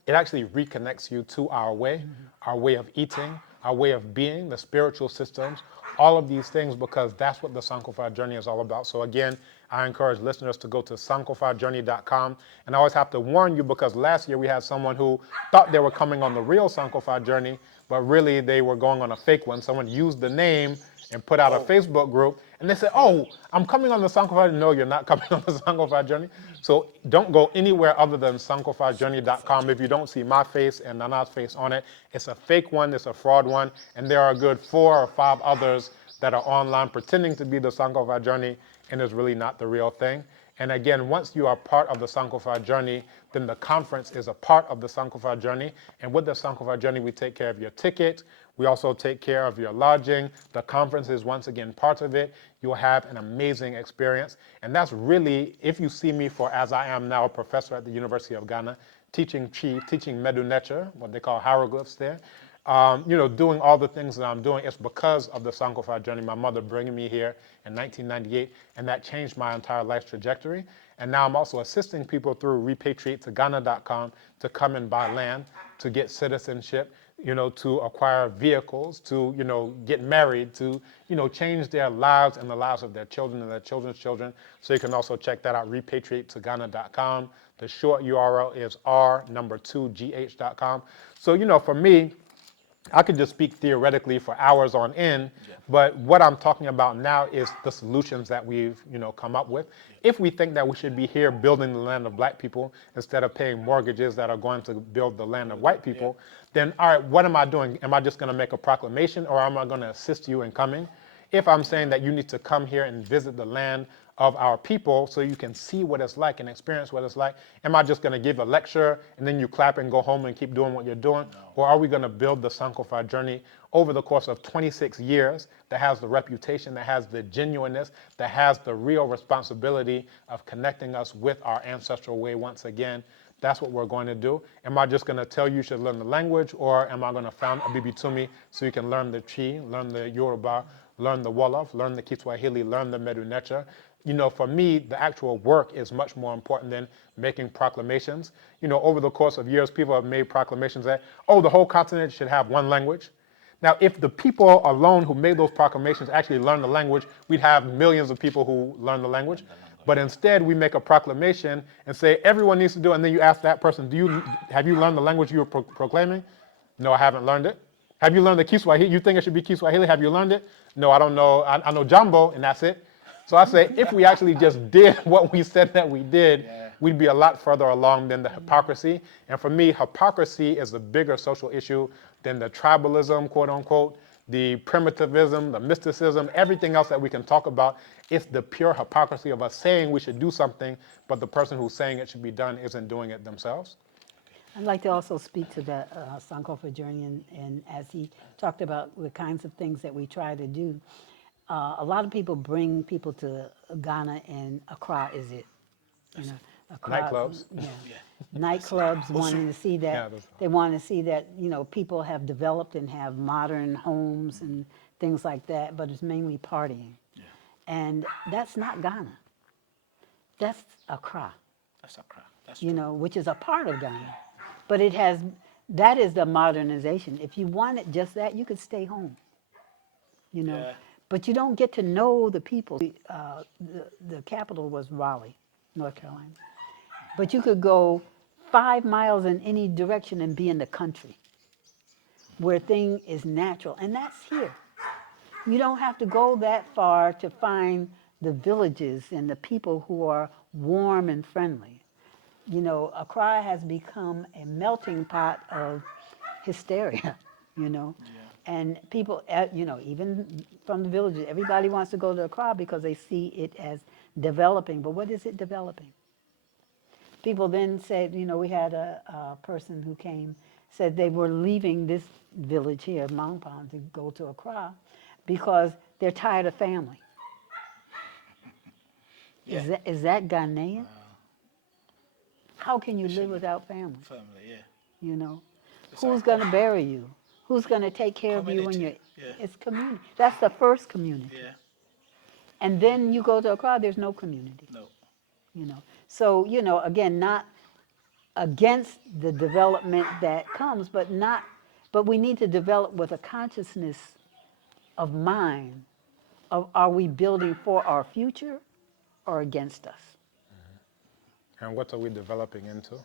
it actually reconnects you to our way of eating, our way of being, the spiritual systems, all of these things, because that's what the Sankofa journey is all about. So again, I encourage listeners to go to sankofajourney.com. And I always have to warn you, because last year we had someone who thought they were coming on the real Sankofa journey, but really they were going on a fake one. Someone used the name and put out a Facebook group, and they said, oh, I'm coming on the Sankofa. No, you're not coming on the Sankofa journey. So don't go anywhere other than sankofajourney.com. If you don't see my face and Nana's face on it, it's a fake one, it's a fraud one, and there are a good 4 or 5 others that are online pretending to be the Sankofa journey, and it's really not the real thing. And again, once you are part of the Sankofa journey, then the conference is a part of the Sankofa journey. And with the Sankofa journey, we take care of your ticket. We also take care of your lodging. The conference is once again part of it. You'll have an amazing experience. And that's really, if you see me for, as I am now, a professor at the University of Ghana, teaching Chi, teaching Medu Necher, what they call hieroglyphs there, doing all the things that I'm doing, it's because of the Sankofa journey, my mother bringing me here in 1998, and that changed my entire life's trajectory. And now I'm also assisting people through repatriatetogana.com to come and buy land, to get citizenship, to acquire vehicles, to, get married, to, change their lives and the lives of their children and their children's children. So you can also check that out, repatriatetogana.com. The short URL is r2gh.com. So, for me, I could just speak theoretically for hours on end, but what I'm talking about now is the solutions that we've, come up with. If we think that we should be here building the land of black people instead of paying mortgages that are going to build the land of white people, then all right, what am I doing? Am I just going to make a proclamation, or am I going to assist you in coming? If I'm saying that you need to come here and visit the land of our people so you can see what it's like and experience what it's like, am I just going to give a lecture and then you clap and go home and keep doing what you're doing? No. Or are we going to build the Sankofa journey over the course of 26 years that has the reputation, that has the genuineness, that has the real responsibility of connecting us with our ancestral way once again? That's what we're going to do. Am I just going to tell you should learn the language, or am I going to found Abibitumi so you can learn the Chi, learn the Yoruba, learn the Wolof, learn the Kiswahili, learn the Medu Necher? For me, the actual work is much more important than making proclamations. Over the course of years, people have made proclamations that, oh, the whole continent should have one language. Now, if the people alone who made those proclamations actually learned the language, we'd have millions of people who learn the language. But instead, we make a proclamation and say everyone needs to do it, and then you ask that person, have you learned the language you were proclaiming? No, I haven't learned it. Have you learned the Kiswahili? You think it should be Kiswahili? Have you learned it? No, I don't know. I know Jambo, and that's it. So I say, if we actually just did what we said that we did, we'd be a lot further along than the hypocrisy. And for me, hypocrisy is a bigger social issue than the tribalism, quote unquote, the primitivism, the mysticism, everything else that we can talk about. It's the pure hypocrisy of us saying we should do something, but the person who's saying it should be done isn't doing it themselves. I'd like to also speak to the Sankofa journey, and as he talked about the kinds of things that we try to do. A lot of people bring people to Ghana, and Accra is it. Accra, Nightclubs. Nightclubs wanting to see that. Yeah, they want to see that, people have developed and have modern homes and things like that, but it's mainly partying. Yeah. And that's not Ghana. That's Accra. That's Accra. That's true. Which is a part of Ghana. But that is the modernization. If you wanted just that, you could stay home. Yeah. But you don't get to know the people. The capital was Raleigh, North Carolina. But you could go 5 miles in any direction and be in the country where thing is natural. And that's here. You don't have to go that far to find the villages and the people who are warm and friendly. Accra has become a melting pot of hysteria, And people, even from the villages, everybody wants to go to Accra because they see it as developing. But what is it developing? People then said, we had a person who came, said they were leaving this village here, Mangpan, to go to Accra because they're tired of family. Yeah. Is that Ghanaian? How can you live without family? Family, yeah. Who's going to bury you? Who's going to take care of you when you're... It's community. That's the first community. Yeah. And then you go to Accra, there's no community. No. So, again, not against the development that comes, but we need to develop with a consciousness of mind of are we building for our future or against us? And what are we developing into?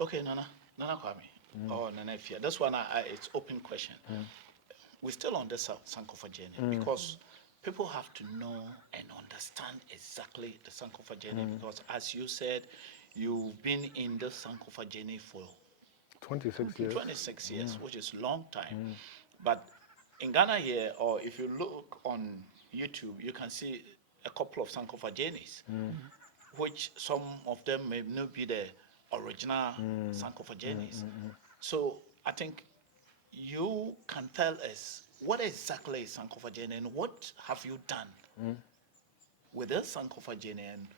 Okay, Nana Kwame, or Nana Ifya. This one, it's open question. We're still on this Sankofa journey because people have to know and understand exactly the Sankofa journey because, as you said, you've been in the Sankofa journey for 26 years. 26 years, which is a long time. But in Ghana here, or if you look on YouTube, you can see a couple of Sankofa journeys, which some of them may not be the original Sankofa journeys. So I think you can tell us what exactly is Sankofa journey and what have you done with the Sankofa journey, and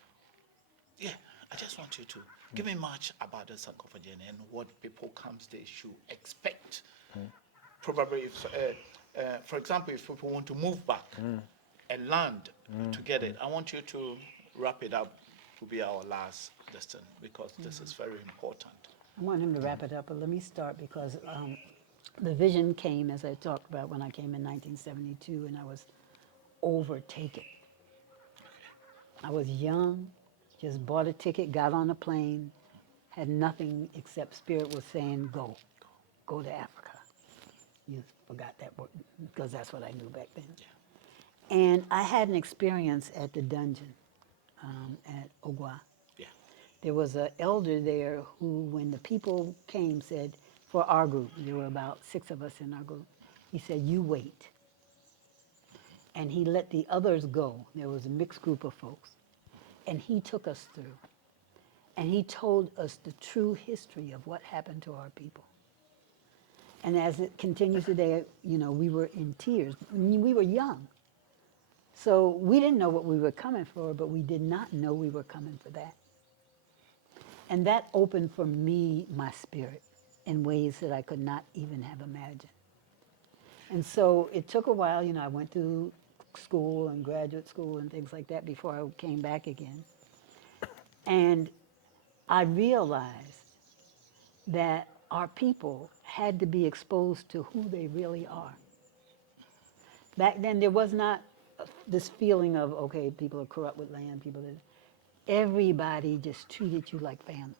yeah, I just want you to give me much about the Sankofa journey and what people comes they should expect. Probably, if, for example, if people want to move back and land to get it, I want you to wrap it up to be our last lesson because this is very important. I want him to wrap it up, but let me start because the vision came, as I talked about, when I came in 1972, and I was overtaken. I was young, just bought a ticket, got on a plane, had nothing except Spirit was saying, go to Africa. You forgot that word because that's what I knew back then. And I had an experience at the dungeon at Ogwa. Yeah. There was an elder there who, when the people came, said, for our group, there were about 6 of us in our group, he said, you wait. And he let the others go. There was a mixed group of folks. And he took us through. And he told us the true history of what happened to our people. And as it continues today, we were in tears. We were young. So we didn't know what we were coming for, but we did not know we were coming for that. And that opened for me my spirit in ways that I could not even have imagined. And so it took a while, I went through school and graduate school and things like that before I came back again. And I realized that our people had to be exposed to who they really are. Back then, there was not this feeling of, okay, people are corrupt with land, everybody just treated you like family.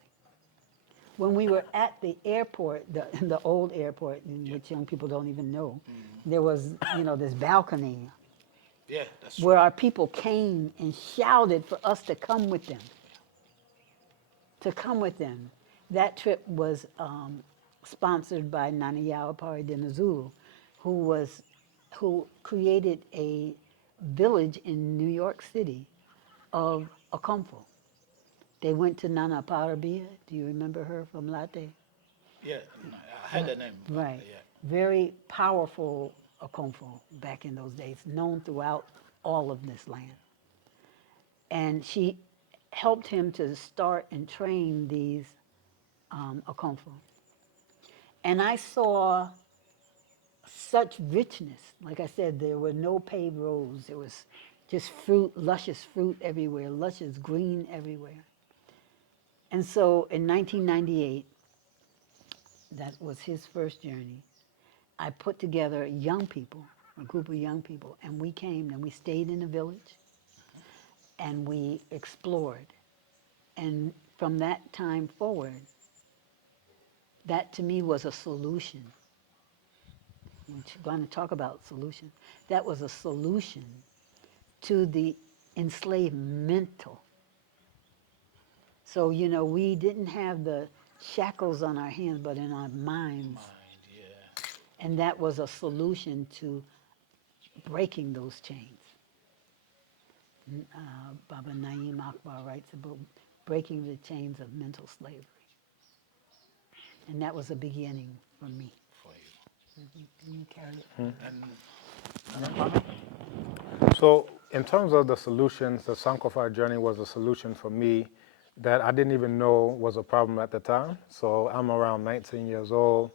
When we were at the airport, the old airport, which young people don't even know, there was, this balcony Yeah, that's where our people came and shouted for us to come with them. To come with them. That trip was sponsored by Nana AIA N, who created a village in New York City of Okomfo. They went to Nana Parabia. Do you remember her from Latte? Yeah, I had the name. Right. Yeah. Very powerful Okomfo back in those days, known throughout all of this land. And she helped him to start and train these Okomfo. And I saw such richness. Like I said, there were no paved roads. There was just fruit, luscious fruit everywhere, luscious green everywhere. And so in 1998, that was his first journey, I put together young people, a group of young people, and we came and we stayed in the village and we explored. And from that time forward, that to me was a solution. We're going to talk about solution. That was a solution to the enslaved mental. So, we didn't have the shackles on our hands, but in our minds. Yeah. And that was a solution to breaking those chains. Baba Naim Akbar writes about breaking the chains of mental slavery. And that was a beginning for me. For you. You carry it. And So in terms of the solutions, the Sankofa journey was a solution for me that I didn't even know was a problem at the time. So I'm around 19 years old.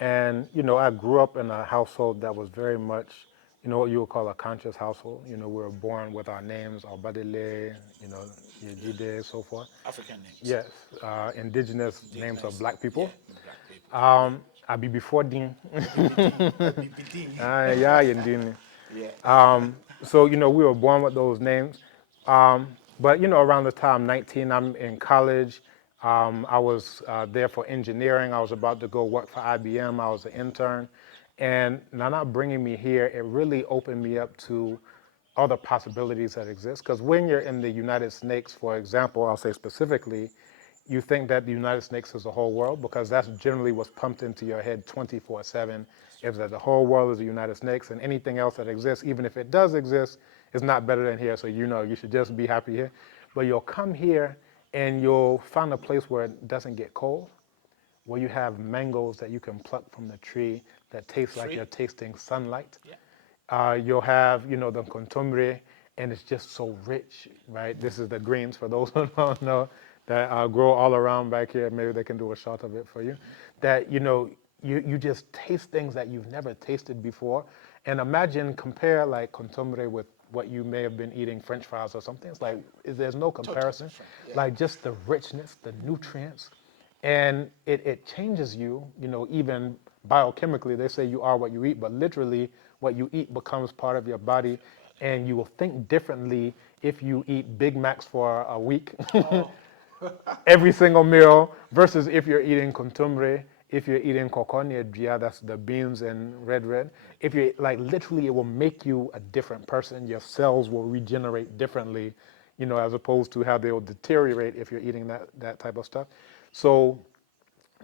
And, I grew up in a household that was very much you know, what you would call a conscious household. You know, we were born with our names, Obadele, you know, Yejide, so forth. African names. Yes, indigenous names of Indigenous. black Yeah, people. black people. Abibitumi. Abibitumi. Yeah, Yendini. Yeah. So, you know, we were born with those names. But, you know, around the time 19, I'm in college. I was there for engineering. I was about to go work for IBM. I was an intern. And Nana bringing me here, it really opened me up to other possibilities that exist. Because when you're in the United Snakes, for example, I'll say specifically, you think that the United Snakes is the whole world because that's generally what's pumped into your head 24/7 is that the whole world is the United Snakes and anything else that exists, even if it does exist, is not better than here. So you know you should just be happy here. But you'll come here and you'll find a place where it doesn't get cold, where you have mangoes that you can pluck from the tree that taste like Free. you're tasting sunlight. Yeah. You'll have, you know, the contumbre, and it's just so rich, right? This is the greens for those who don't know that grow all around back here. Maybe they can do a shot of it for you. That, you know, you just taste things that you've never tasted before. And imagine, compare like contumbre with what you may have been eating, French fries or something. It's like, there's no comparison. different, yeah. Like just the richness, the nutrients, and it changes you, you know, even biochemically. They say you are what you eat, but literally what you eat becomes part of your body, and you will think differently if you eat Big Macs for a week, every single meal, versus if you're eating contumbre, if you're eating coconut, that's the beans and red. If you like, literally, it will make you a different person. Your cells will regenerate differently, you know, as opposed to how they will deteriorate if you're eating that type of stuff. So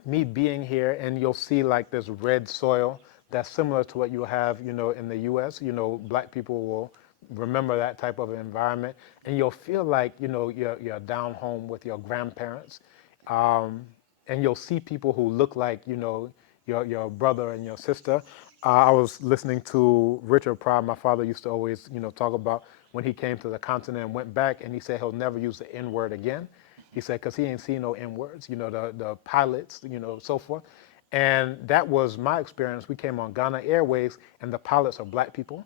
me being here, and you'll see like this red soil that's similar to what you have, you know, in the U.S. You know, black people will remember that type of environment, and you'll feel like, you know, you're down home with your grandparents, and you'll see people who look like, you know, your brother and your sister. I was listening to Richard Pryor. My father used to always, you know, talk about when he came to the continent and went back, and he said he'll never use the N word again. He said, because he ain't seen no N words, you know, the pilots, you know, so forth. And that was my experience. We came on Ghana Airways, and the pilots are black people.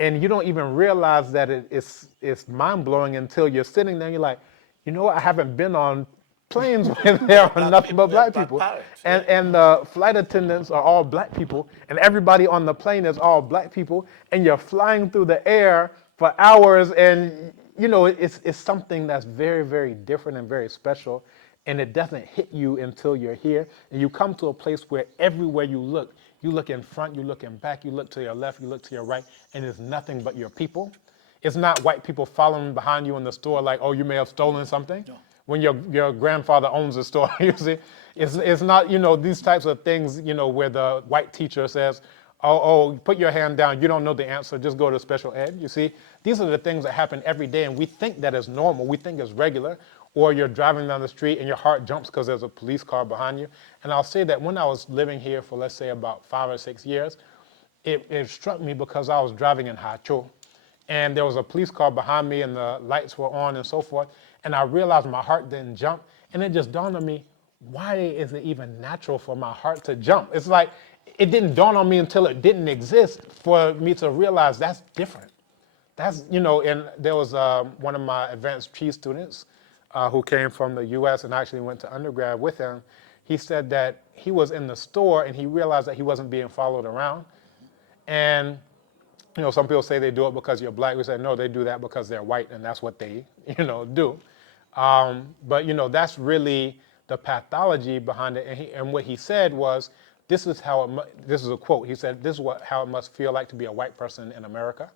And you don't even realize that it's mind-blowing until you're sitting there and you're like, you know what, I haven't been on planes where there are nothing but black people. And the flight attendants are all black people, and everybody on the plane is all black people, and you're flying through the air for hours, and you know, it's something that's very, very different and very special, and it doesn't hit you until you're here, and you come to a place where everywhere you look in front, you look in back, you look to your left, you look to your right, and it's nothing but your people. It's not white people following behind you in the store like, oh, you may have stolen something. No. When your grandfather owns the store, you see, it's not, you know, these types of things, you know, where the white teacher says, oh, put your hand down, you don't know the answer, just go to special ed, you see. These are the things that happen every day, and we think that is normal, we think it's regular, or you're driving down the street and your heart jumps because there's a police car behind you. And I'll say that when I was living here for, let's say, about 5 or 6 years, it struck me because I was driving in Hacho, and there was a police car behind me, and the lights were on and so forth, and I realized my heart didn't jump, and it just dawned on me, why is it even natural for my heart to jump? It's like, it didn't dawn on me until it didn't exist for me to realize that's different. That's, you know, and there was one of my advanced Chi students who came from the US and actually went to undergrad with him. He said that he was in the store and he realized that he wasn't being followed around. And, you know, some people say they do it because you're black. We said, no, they do that because they're white and that's what they, you know, do. But, you know, that's really the pathology behind it. And what he said was, this is a quote. He said, this is how it must feel like to be a white person in America.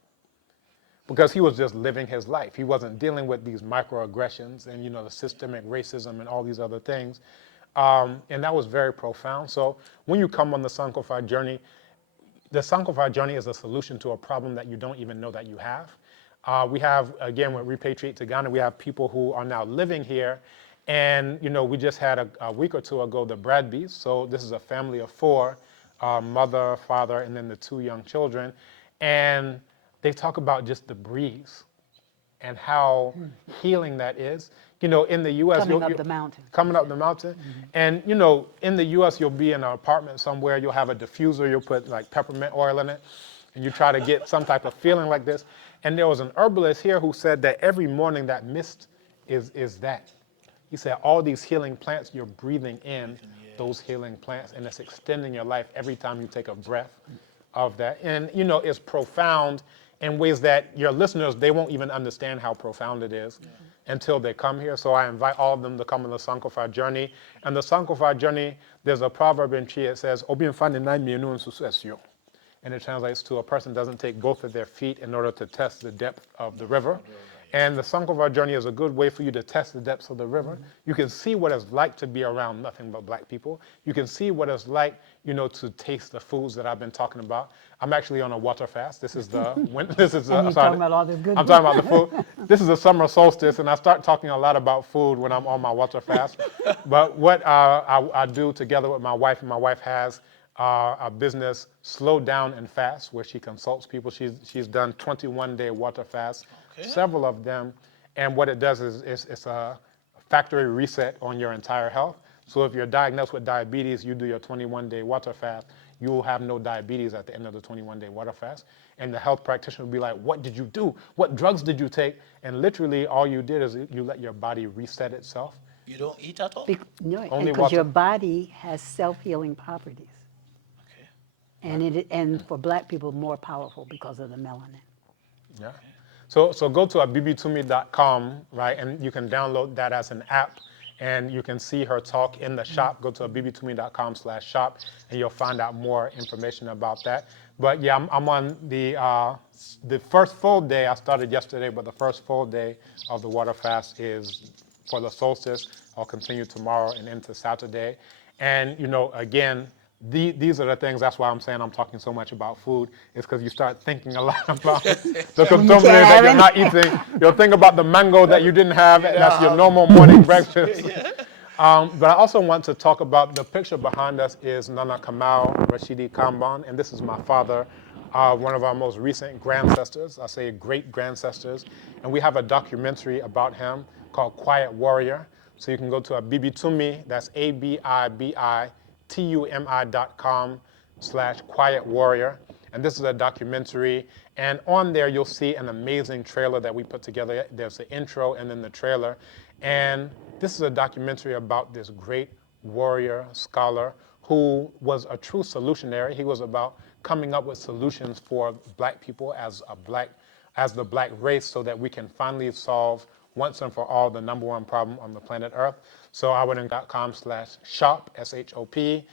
Because he was just living his life. He wasn't dealing with these microaggressions and, you know, the systemic racism and all these other things. And that was very profound. So when you come on the Sankofa journey, the Sankofa journey is a solution to a problem that you don't even know that you have. We have, again, with Repatriate to Ghana, we have people who are now living here. And, you know, we just had a week or two ago the Bradbys. So this is a family of 4, mother, father, and then the 2 young children. And they talk about just the breeze and how healing that is. You know, in the U.S. Coming up the mountain. Coming up the mountain. Mm-hmm. And, you know, in the U.S., you'll be in an apartment somewhere. You'll have a diffuser. You'll put, like, peppermint oil in it. and you try to get some type of feeling like this. And there was an herbalist here who said that every morning that mist is that. He said all these healing plants, you're breathing in those healing plants, and it's extending your life every time you take a breath of that. And it's profound in ways that your listeners, they won't even understand how profound it is until they come here. So I invite all of them to come on the Sankofa journey. And the Sankofa journey, there's a proverb in Chi. It says, and it translates to a person doesn't take both of their feet in order to test the depth of the river. And the Sankofa journey is a good way for you to test the depths of the river. You can see what it's like to be around nothing but black people. You can see what it's like, to taste the foods that I've been talking about. I'm actually on a water fast. This is the And you're talking about all this good I'm talking about the food. This is the summer solstice, and I start talking a lot about food when I'm on my water fast. But what I do together with my wife, and my wife has a business, Slow Down and Fast, where she consults people. She's done 21-day water fasts, several of them, and what it does is it's a factory reset on your entire health. So if you're diagnosed with diabetes, you do your 21-day water fast, you will have no diabetes at the end of the 21-day water fast. And the health practitioner will be like, what did you do? What drugs did you take? And literally all you did is you let your body reset itself. You don't eat at all? No, Only because water. your body has self-healing properties. Okay. And for black people, more powerful because of the melanin. Yeah. So go to abibitumi.com, right, and you can download that as an app, and you can see her talk in the shop. Go to abibitumi.com/shop, and you'll find out more information about that. But yeah, I'm on the first full day. I started yesterday, but the first full day of the water fast is for the solstice. I'll continue tomorrow and into Saturday. And again, these are the things, that's why I'm saying I'm talking so much about food, is because you start thinking a lot about the consumption that you're not eating. You'll think about the mango that you didn't have, that's your normal morning breakfast. But I also want to talk about the picture behind us is Nana AIA Kambon, and this is my father, one of our most recent grandcestors, I say great grandcestors, and we have a documentary about him called Quiet Warrior. So you can go to Abibitumi, that's abibitumi.com/Quiet Warrior. And this is a documentary. And on there, you'll see an amazing trailer that we put together. There's the intro and then the trailer. And this is a documentary about this great warrior scholar who was a true solutionary. He was about coming up with solutions for black people as the black race, so that we can finally solve once and for all the number one problem on the planet Earth. So awinen.com/shop, SHOP.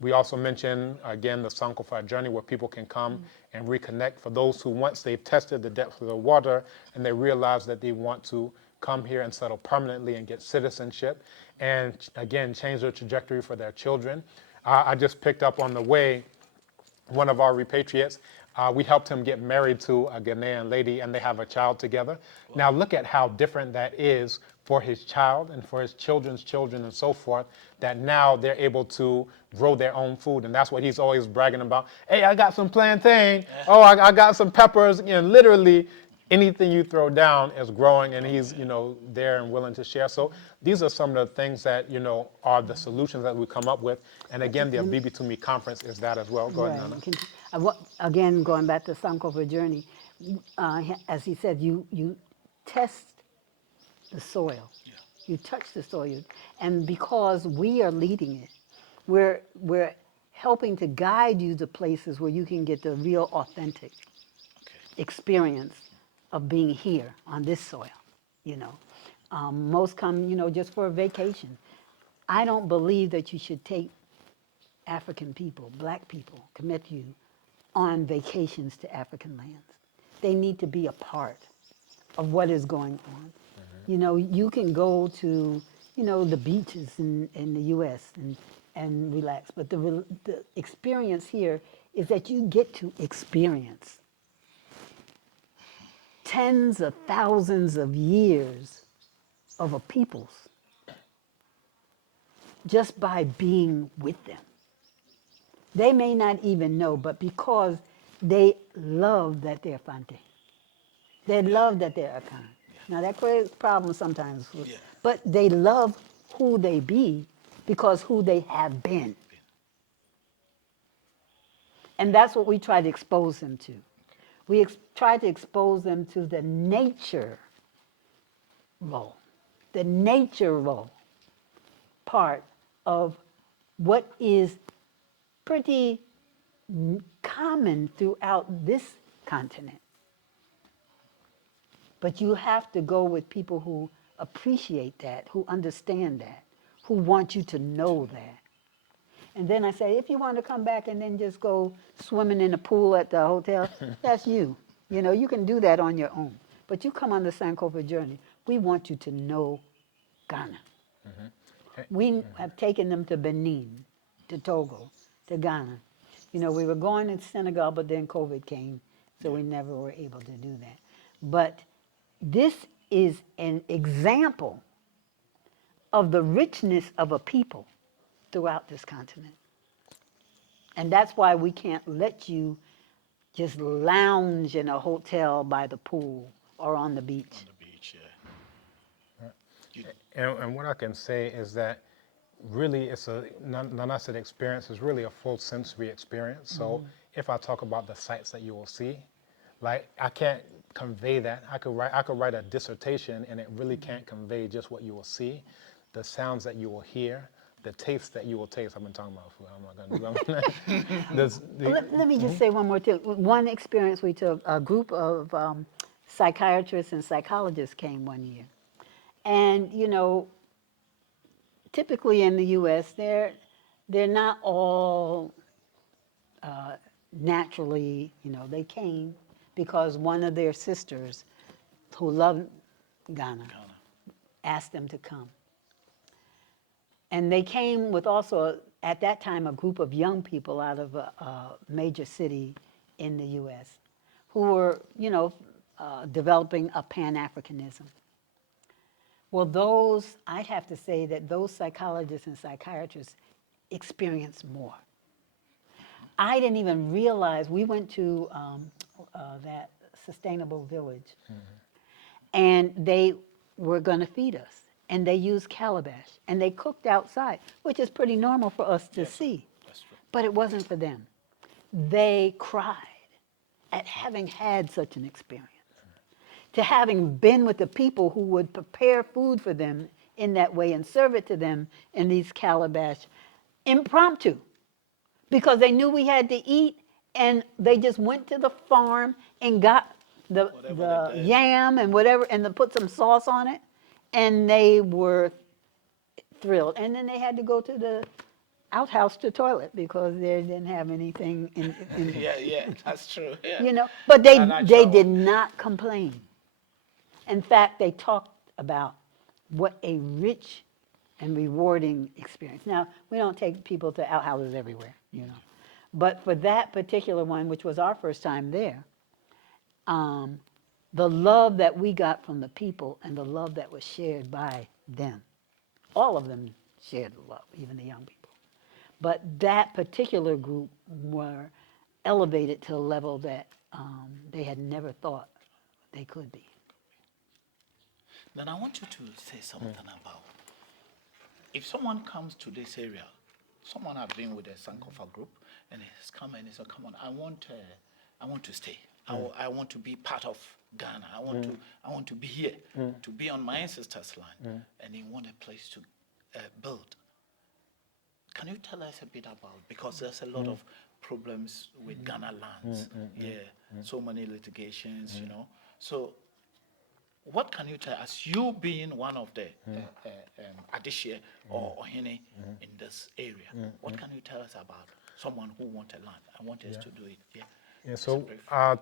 We also mentioned, again, the Sankofa journey, where people can come and reconnect for those who, once they've tested the depth of the water and they realize that they want to come here and settle permanently and get citizenship and, again, change their trajectory for their children. I just picked up on the way one of our repatriates. We helped him get married to a Ghanaian lady, and they have a child together. Wow. Now look at how different that is for his child and for his children's children and so forth, that now they're able to grow their own food. And that's what he's always bragging about. Hey, I got some plantain. Oh, I got some peppers. Literally anything you throw down is growing, and he's, there and willing to share. So these are some of the things that, are the solutions that we come up with. And again, the Abibitumi conference is that as well. Go ahead, Nana. Again, going back to Sankofa journey, as he said, you test the soil. Yeah. You touch the soil. And because we are leading it, we're helping to guide you to places where you can get the real authentic experience of being here on this soil. Most come, just for a vacation. I don't believe that you should take African people, black people, commit you on vacations to African lands. They need to be a part of what is going on. You can go to, the beaches in the U.S. and relax, but the experience here is that you get to experience tens of thousands of years of a people's just by being with them. They may not even know, but because they love that they're Fante. They love that they're Akan. Now that creates problems sometimes, but they love who they be because who they have been. And that's what we try to expose them to. We try to expose them to the nature role, the nature role part of what is pretty common throughout this continent. But you have to go with people who appreciate that, who understand that, who want you to know that. And then I say, if you want to come back and then just go swimming in the pool at the hotel, that's you. You know, you can do that on your own. But you come on the Sankofa journey. We want you to know Ghana. We have taken them to Benin, to Togo, to Ghana. You know, we were going to Senegal, but then COVID came, so we never were able to do that. But this is an example of the richness of a people throughout this continent. And that's why we can't let you just lounge in a hotel by the pool or on the beach. On the beach, And what I can say is that really it's a, Nana said experience is really a full sensory experience. So if I talk about the sights that you will see, like I can't convey that. I could write a dissertation and it really can't convey just what you will see, the sounds that you will hear, the taste that you will taste. I've been talking about food. I'm not going to do that. Let me just say one more thing. One experience we took, a group of psychiatrists and psychologists came one year. And, you know, typically in the U.S., they're not all naturally, you know, they came because one of their sisters who loved Ghana asked them to come. And they came with also, at that time, a group of young people out of a major city in the U.S. who were, you know, developing a Pan-Africanism. Well, those, I'd have to say that those psychologists and psychiatrists experienced more. I didn't even realize, we went to that sustainable village, and they were going to feed us. And they used calabash, and they cooked outside, which is pretty normal for us to see. That's true. But it wasn't for them. They cried at having had such an experience, to having been with the people who would prepare food for them in that way and serve it to them in these calabash, impromptu, because they knew we had to eat, and they just went to the farm and got the yam and whatever, and put some sauce on it. And they were thrilled. And then they had to go to the outhouse to toilet because they didn't have anything in Yeah, that's true. Yeah. you know. But they Natural. did not complain. In fact, they talked about what a rich and rewarding experience. Now, we don't take people to outhouses everywhere, you know. But for that particular one, which was our first time there, the love that we got from the people and the love that was shared by them, all of them shared the love, even the young people. But that particular group were elevated to a level that they had never thought they could be. Then I want you to say something about, if someone comes to this area, someone has been with the Sankofa group and has come and he said, come on, I want to stay. I want to be part of Ghana. I want to be here, to be on my ancestors' land, and he want a place to build. Can you tell us a bit about, because there's a lot of problems with Ghana lands, so many litigations, you know. So what can you tell us, you being one of the Adishie or Ohene in this area, what can you tell us about someone who wants a land? I want us to do it. Yeah, so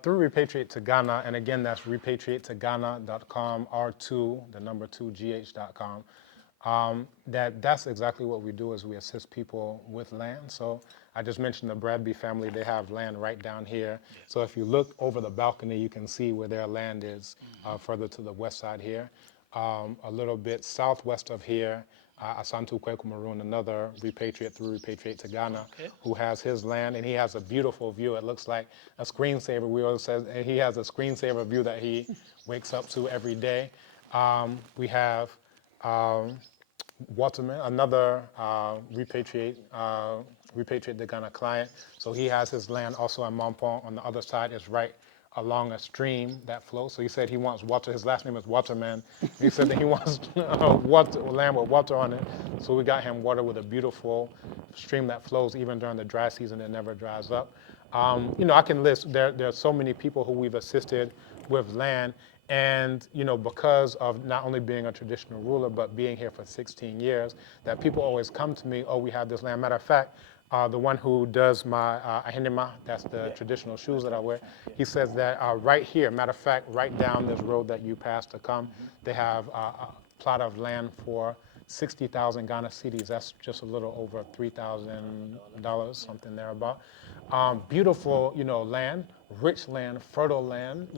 through Repatriate to Ghana, and again, that's repatriatetoghana.com, R2, the number 2gh.com. That's exactly what we do, is we assist people with land. So I just mentioned the Bradby family, they have land right down here. So if you look over the balcony, you can see where their land is further to the west side here. A little bit southwest of here, Asantu Kweku Maroon, another repatriate through Repatriate to Ghana, who has his land, and he has a beautiful view. It looks like a screensaver. We always say he has a screensaver view that he wakes up to every day. We have Waterman, another repatriate repatriate the Ghana client. So he has his land also in Montpont. On the other side is right along a stream that flows. So he said he wants water. His last name is Waterman. He said that he wants water, land with water on it. So we got him water with a beautiful stream that flows even during the dry season. It never dries up. I can list, there are so many people who we've assisted with land. And, because of not only being a traditional ruler, but being here for 16 years, that people always come to me, oh, we have this land. Matter of fact, the one who does my ahenema, that's the traditional shoes that I wear, he says that right here, matter of fact, right down this road that you passed to come, they have a plot of land for 60,000 Ghana cedis. That's just a little over $3,000, something thereabout. Beautiful, land, rich land, fertile land,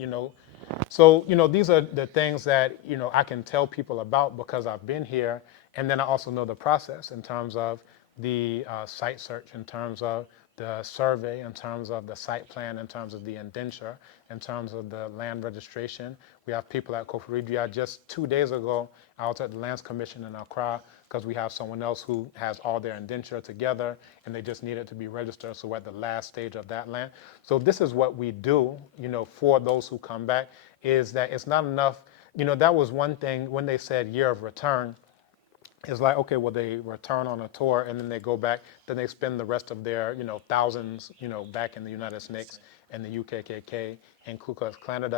So, these are the things that, I can tell people about because I've been here. And then I also know the process in terms of the site search, in terms of the survey, in terms of the site plan, in terms of the indenture, in terms of the land registration. We have people at Koforidua. Just 2 days ago, I was at the Lands Commission in Accra because we have someone else who has all their indenture together and they just need it to be registered. So we're at the last stage of that land. So this is what we do, for those who come back, is that it's not enough. That was one thing when they said year of return. It's like, okay, well, they return on a tour and then they go back, then they spend the rest of their, thousands, back in the United States and the UKKK and Ku Klux Klan.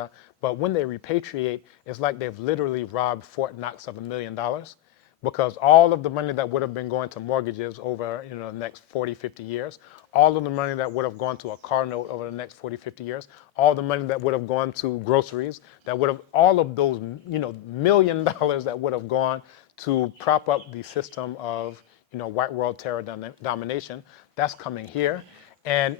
But when they repatriate, it's like they've literally robbed Fort Knox of $1 million because all of the money that would have been going to mortgages over, the next 40, 50 years, all of the money that would have gone to a car note over the next 40, 50 years, all the money that would have gone to groceries, that would have, all of those, $1 million that would have gone to prop up the system of, white world terror domination, that's coming here. And,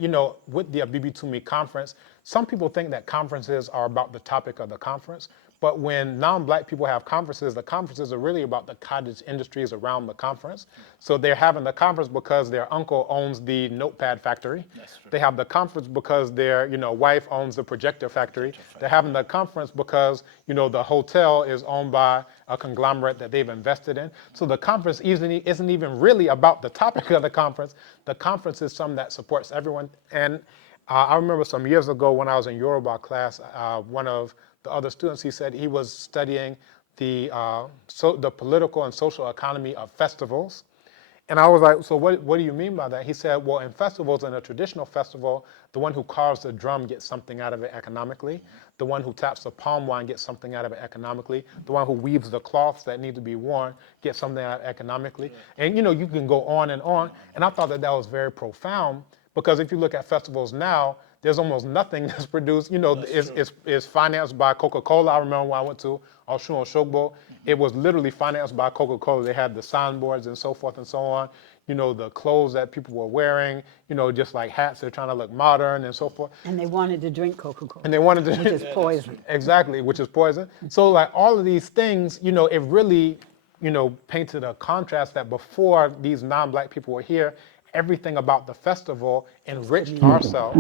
with the Abibitumi conference, some people think that conferences are about the topic of the conference. But when non-black people have conferences, the conferences are really about the cottage industries around the conference. So they're having the conference because their uncle owns the notepad factory. They have the conference because their, wife owns the projector factory. They're having the conference because, the hotel is owned by a conglomerate that they've invested in. So the conference isn't even really about the topic of the conference. The conference is something that supports everyone. And I remember some years ago when I was in Yoruba class, one of the other students, he said he was studying the political and social economy of festivals. And I was like, so what do you mean by that? He said, well, in festivals, in a traditional festival, the one who carves the drum gets something out of it economically. The one who taps the palm wine gets something out of it economically. The one who weaves the cloths that need to be worn gets something out of it economically. And, you can go on and on. And I thought that was very profound because if you look at festivals now, there's almost nothing that's produced, is financed by Coca-Cola. I remember when I went to Oshun Oshogbo, it was literally financed by Coca-Cola. They had the signboards and so forth and so on, the clothes that people were wearing, just like hats, they're trying to look modern and so forth. And they wanted to drink Coca-Cola. And they wanted to which is poison. Exactly, which is poison. So like all of these things, it really, painted a contrast that before these non-black people were here, everything about the festival enriched ourselves.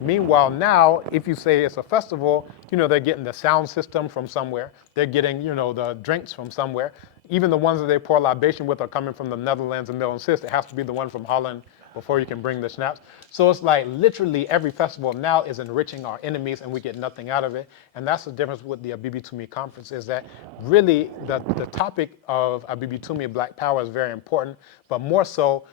Meanwhile, now, if you say it's a festival, they're getting the sound system from somewhere. They're getting, the drinks from somewhere. Even the ones that they pour libation with are coming from the Netherlands, and they'll insist it has to be the one from Holland before you can bring the schnapps. So it's like literally every festival now is enriching our enemies and we get nothing out of it. And that's the difference with the Abibitumi conference is that really the topic of Abibitumi Black Power is very important, but more so,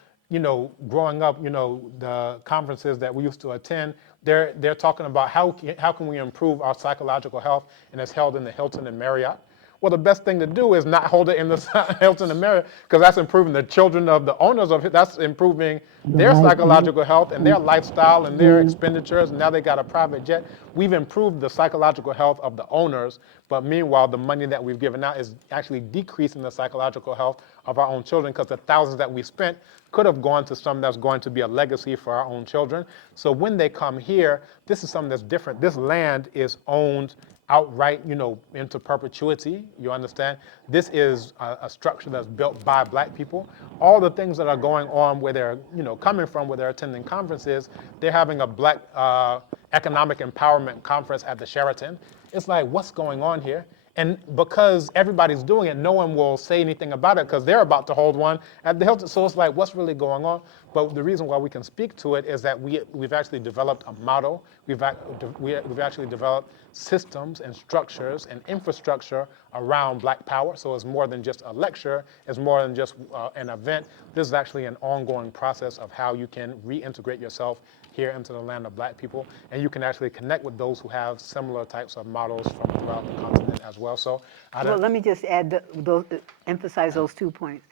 growing up, the conferences that we used to attend, they're talking about how can we improve our psychological health, and it's held in the Hilton and Marriott. Well, the best thing to do is not hold it in the Hilton and Marriott because that's improving the children of the owners of it. That's improving their psychological health and their lifestyle and their expenditures. And now they got a private jet. We've improved the psychological health of the owners, but meanwhile, the money that we've given out is actually decreasing the psychological health of our own children because the thousands that we spent could have gone to something that's going to be a legacy for our own children. So when they come here, this is something that's different. This land is owned outright, into perpetuity, you understand? This is a structure that's built by black people. All the things that are going on where they're, coming from, where they're attending conferences, they're having a black economic empowerment conference at the Sheraton. It's like, what's going on here? And because everybody's doing it, no one will say anything about it because they're about to hold one at the Hilton. So it's like, what's really going on? But the reason why we can speak to it is that we've actually developed a model. We've actually developed systems and structures and infrastructure around Black Power. So it's more than just a lecture. It's more than just an event. This is actually an ongoing process of how you can reintegrate yourself here into the land of Black people, and you can actually connect with those who have similar types of models from throughout the continent as well. So, Well, let me just add emphasize those 2 points.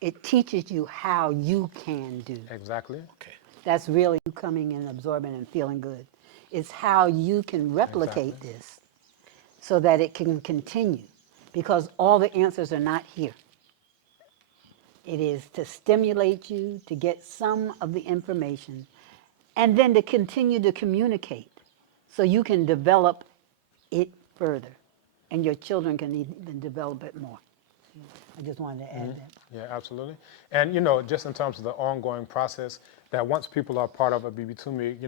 It teaches you how you can do. exactly, Okay. That's really you coming and absorbing and feeling good. It's how you can replicate Exactly. this so that it can continue, because all the answers are not here. It is to stimulate you to get some of the information and then to continue to communicate so you can develop it further and your children can even develop it more. I just wanted to add that. yeah, absolutely. And just in terms of the ongoing process, that once people are part of Abibitumi,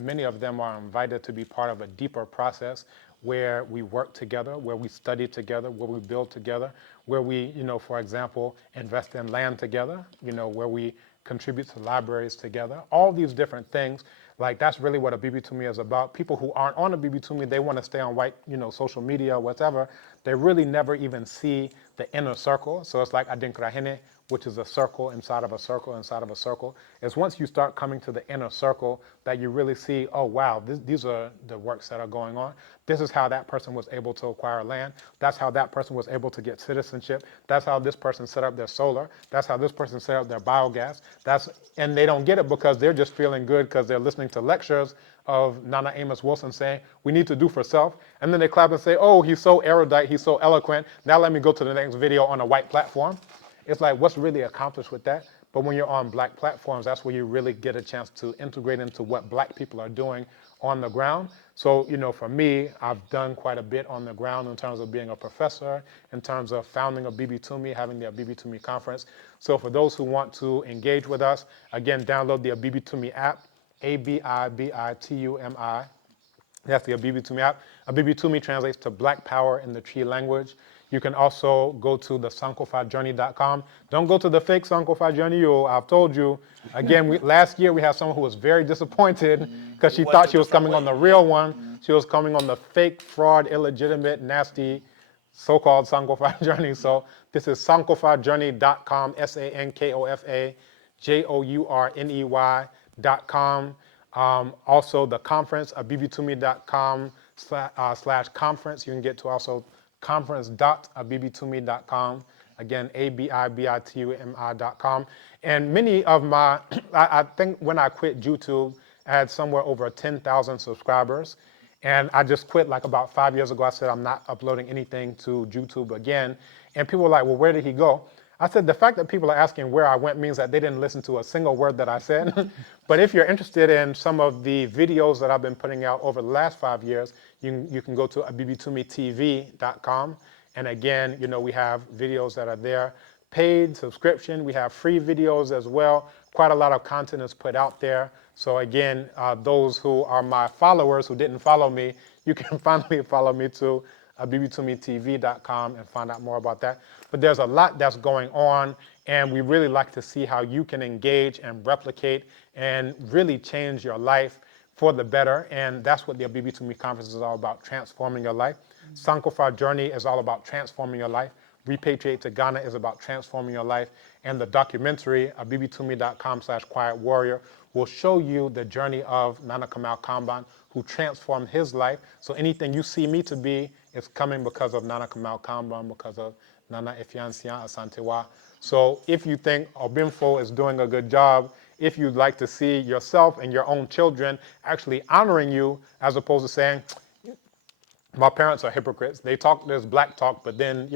many of them are invited to be part of a deeper process where we work together, where we study together, where we build together, where we, for example, invest in land together, where we contribute to libraries together, all these different things. Like, that's really what Abibitumi is about. People who aren't on Abibitumi, they want to stay on white, social media, whatever. They really never even see the inner circle. So it's like Adinkrahene, which is a circle inside of a circle inside of a circle. It's once you start coming to the inner circle that you really see, oh, wow, these are the works that are going on. This is how that person was able to acquire land. That's how that person was able to get citizenship. That's how this person set up their solar. That's how this person set up their biogas. And they don't get it because they're just feeling good because they're listening to lectures of Nana Amos Wilson saying, we need to do for self. And then they clap and say, oh, he's so erudite, he's so eloquent. Now let me go to the next video on a white platform. It's like, what's really accomplished with that? But when you're on Black platforms, that's where you really get a chance to integrate into what Black people are doing on the ground. So, for me, I've done quite a bit on the ground in terms of being a professor, in terms of founding Abibitumi, having the Abibitumi conference. So for those who want to engage with us, again, download the Abibitumi app, Abibitumi. That's the Abibitumi app. Abibitumi translates to Black Power in the Tree language. You can also go to the sankofajourney.com. Don't go to the fake Sankofa journey. I've told you. Again, last year we had someone who was very disappointed because she thought she was coming on the real one. She was coming on the fake, fraud, illegitimate, nasty, so-called Sankofa journey. So this is sankofajourney.com, sankofajourney.com. Also the conference, abibitumi.com/conference. You can get to also conference.abibitumi.com. Again, abibitumi.com. And many of I think when I quit YouTube, I had somewhere over 10,000 subscribers. And I just quit like about 5 years ago. I said, I'm not uploading anything to YouTube again. And people were like, well, where did he go? I said, the fact that people are asking where I went means that they didn't listen to a single word that I said. But if you're interested in some of the videos that I've been putting out over the last 5 years, you can go to abibitumitv.com. And again, we have videos that are there. Paid subscription, we have free videos as well. Quite a lot of content is put out there. So again, those who are my followers who didn't follow me, you can finally follow me to abibitumitv.com and find out more about that. But there's a lot that's going on, and we really like to see how you can engage and replicate and really change your life for the better. And that's what the Abibitumi conference is all about, transforming your life. Sankofa Journey is all about transforming your life. Repatriate to Ghana is about transforming your life. And the documentary, abibitumi.com/Quiet Warrior, will show you the journey of Nana Kambon, who transformed his life. So anything you see me to be is coming because of Nana Kambon, because of Nana Efiansian Asantewa. So if you think Obenfo is doing a good job, if you'd like to see yourself and your own children actually honoring you, as opposed to saying, my parents are hypocrites. They talk this black talk, but then,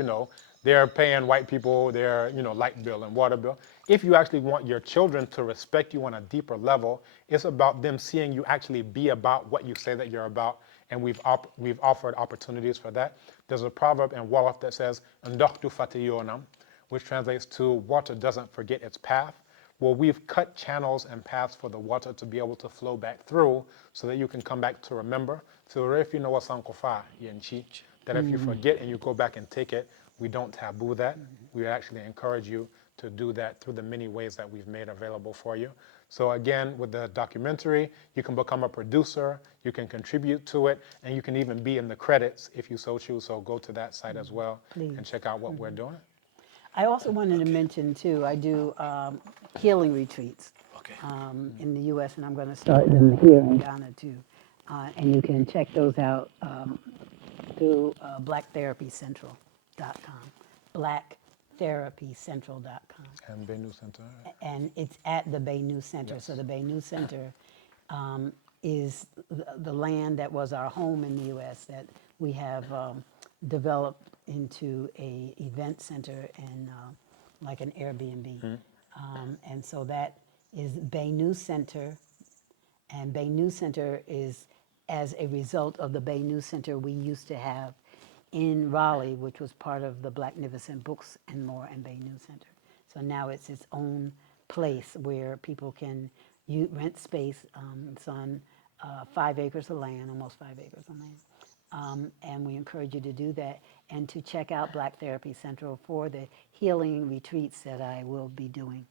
they're paying white people their, light bill and water bill. If you actually want your children to respect you on a deeper level, it's about them seeing you actually be about what you say that you're about. And we've offered opportunities for that. There's a proverb in Wolof that says, "Ndoktu fatiyonam," which translates to water doesn't forget its path. well, we've cut channels and paths for the water to be able to flow back through so that you can come back to remember. So if you know what Sankofa, Yenchi, that if you forget and you go back and take it, we don't taboo that. We actually encourage you to do that through the many ways that we've made available for you. So again, with the documentary, you can become a producer, you can contribute to it, and you can even be in the credits if you so choose. So go to that site as well and check out what we're doing. I also wanted to mention too, I do healing retreats Okay. in the U.S. and I'm going to start them here in Ghana too. And you can check those out through blacktherapycentral.com, blacktherapycentral.com. And Benue Center. And it's at the Benue Center. So the Benue Center is the land that was our home in the U.S. that we have developed into a event center and like an Airbnb. And so that is Benue Center. And Benue Center is as a result of the Benue Center we used to have in Raleigh, which was part of the Blacknificent Books and More and Benue Center. So now it's its own place where people can rent space. It's on 5 acres of land, almost 5 acres of land. And we encourage you to do that and to check out Black Therapy Central for the healing retreats that I will be doing.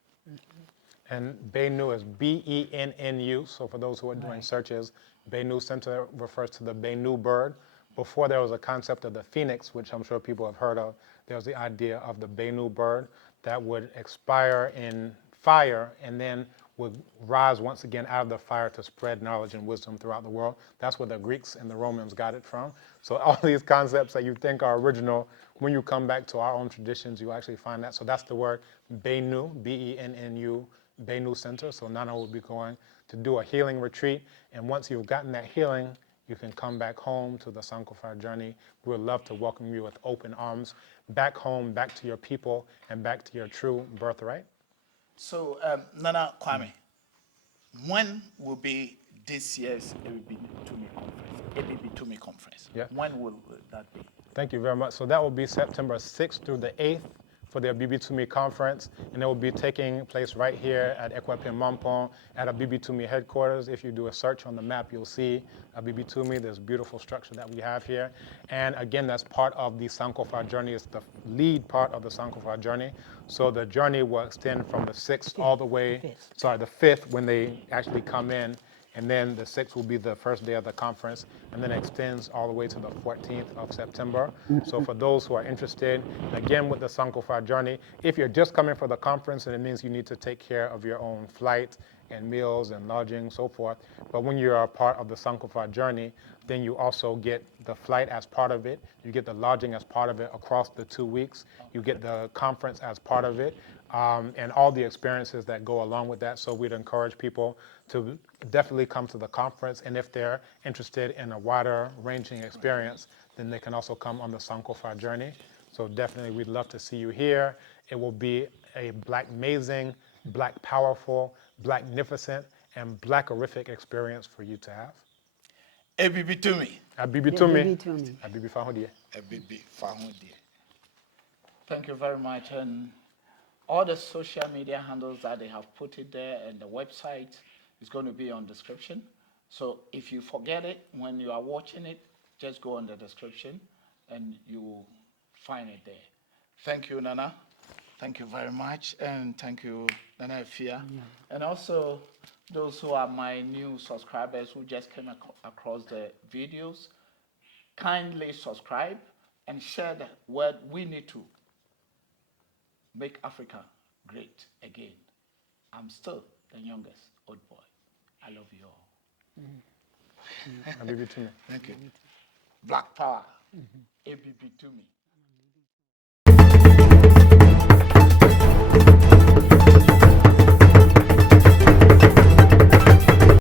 And Benue is Bennu. So for those who are doing Right. searches, Benue Center refers to the Benue bird. Before there was a concept of the phoenix, which I'm sure people have heard of, there was the idea of the Benue bird that would expire in fire and then would rise once again out of the fire to spread knowledge and wisdom throughout the world. That's where the Greeks and the Romans got it from. So all these concepts that you think are original, when you come back to our own traditions, you actually find that. So that's the word Bennu, Bennu, Benue Center. So Nana will be going to do a healing retreat. And once you've gotten that healing, you can come back home to the Sankofa journey. We would love to welcome you with open arms, back home, back to your people, and back to your true birthright. So, Nana Kwame, when will be this year's Abibitumi conference? Yeah. When will that be? Thank you very much. So that will be September 6th through the 8th for the Abibitumi conference, and it will be taking place right here at Ekwapim Mampong at Abibitumi headquarters. If you do a search on the map, you'll see Abibitumi, this beautiful structure that we have here. And again, that's part of the Sankofa journey. It's the lead part of the Sankofa journey. So the journey will extend from the 6th all the way, the 5th when they actually come in, and then the 6th will be the first day of the conference, and then extends all the way to the 14th of September. So for those who are interested, again with the Sankofa journey, if you're just coming for the conference, and it means you need to take care of your own flight and meals and lodging, so forth. But when you're a part of the Sankofa journey, then you also get the flight as part of it. You get the lodging as part of it across the 2 weeks. You get the conference as part of it. And all the experiences that go along with that. So we'd encourage people to definitely come to the conference. And if they're interested in a wider ranging experience, then they can also come on the Sankofa journey. So definitely we'd love to see you here. It will be a Black amazing, Black powerful, Blacknificent, and Blackerific experience for you to have. Abibitumi. Abibitumi. Abibitumi. Abibi Fahudie. Abibi Fahudie. Thank you very much. And all the social media handles that they have put it there, and the website is going to be on description. So if you forget it when you are watching it, just go on the description and you will find it there. Thank you, Nana. Thank you very much. And thank you, Nana AIA. And also those who are my new subscribers who just came across the videos, kindly subscribe and share the word. We need to make Africa great again. I'm still the youngest old boy. I love you all. Abibitumi. Thank you. Black power. Abibitumi.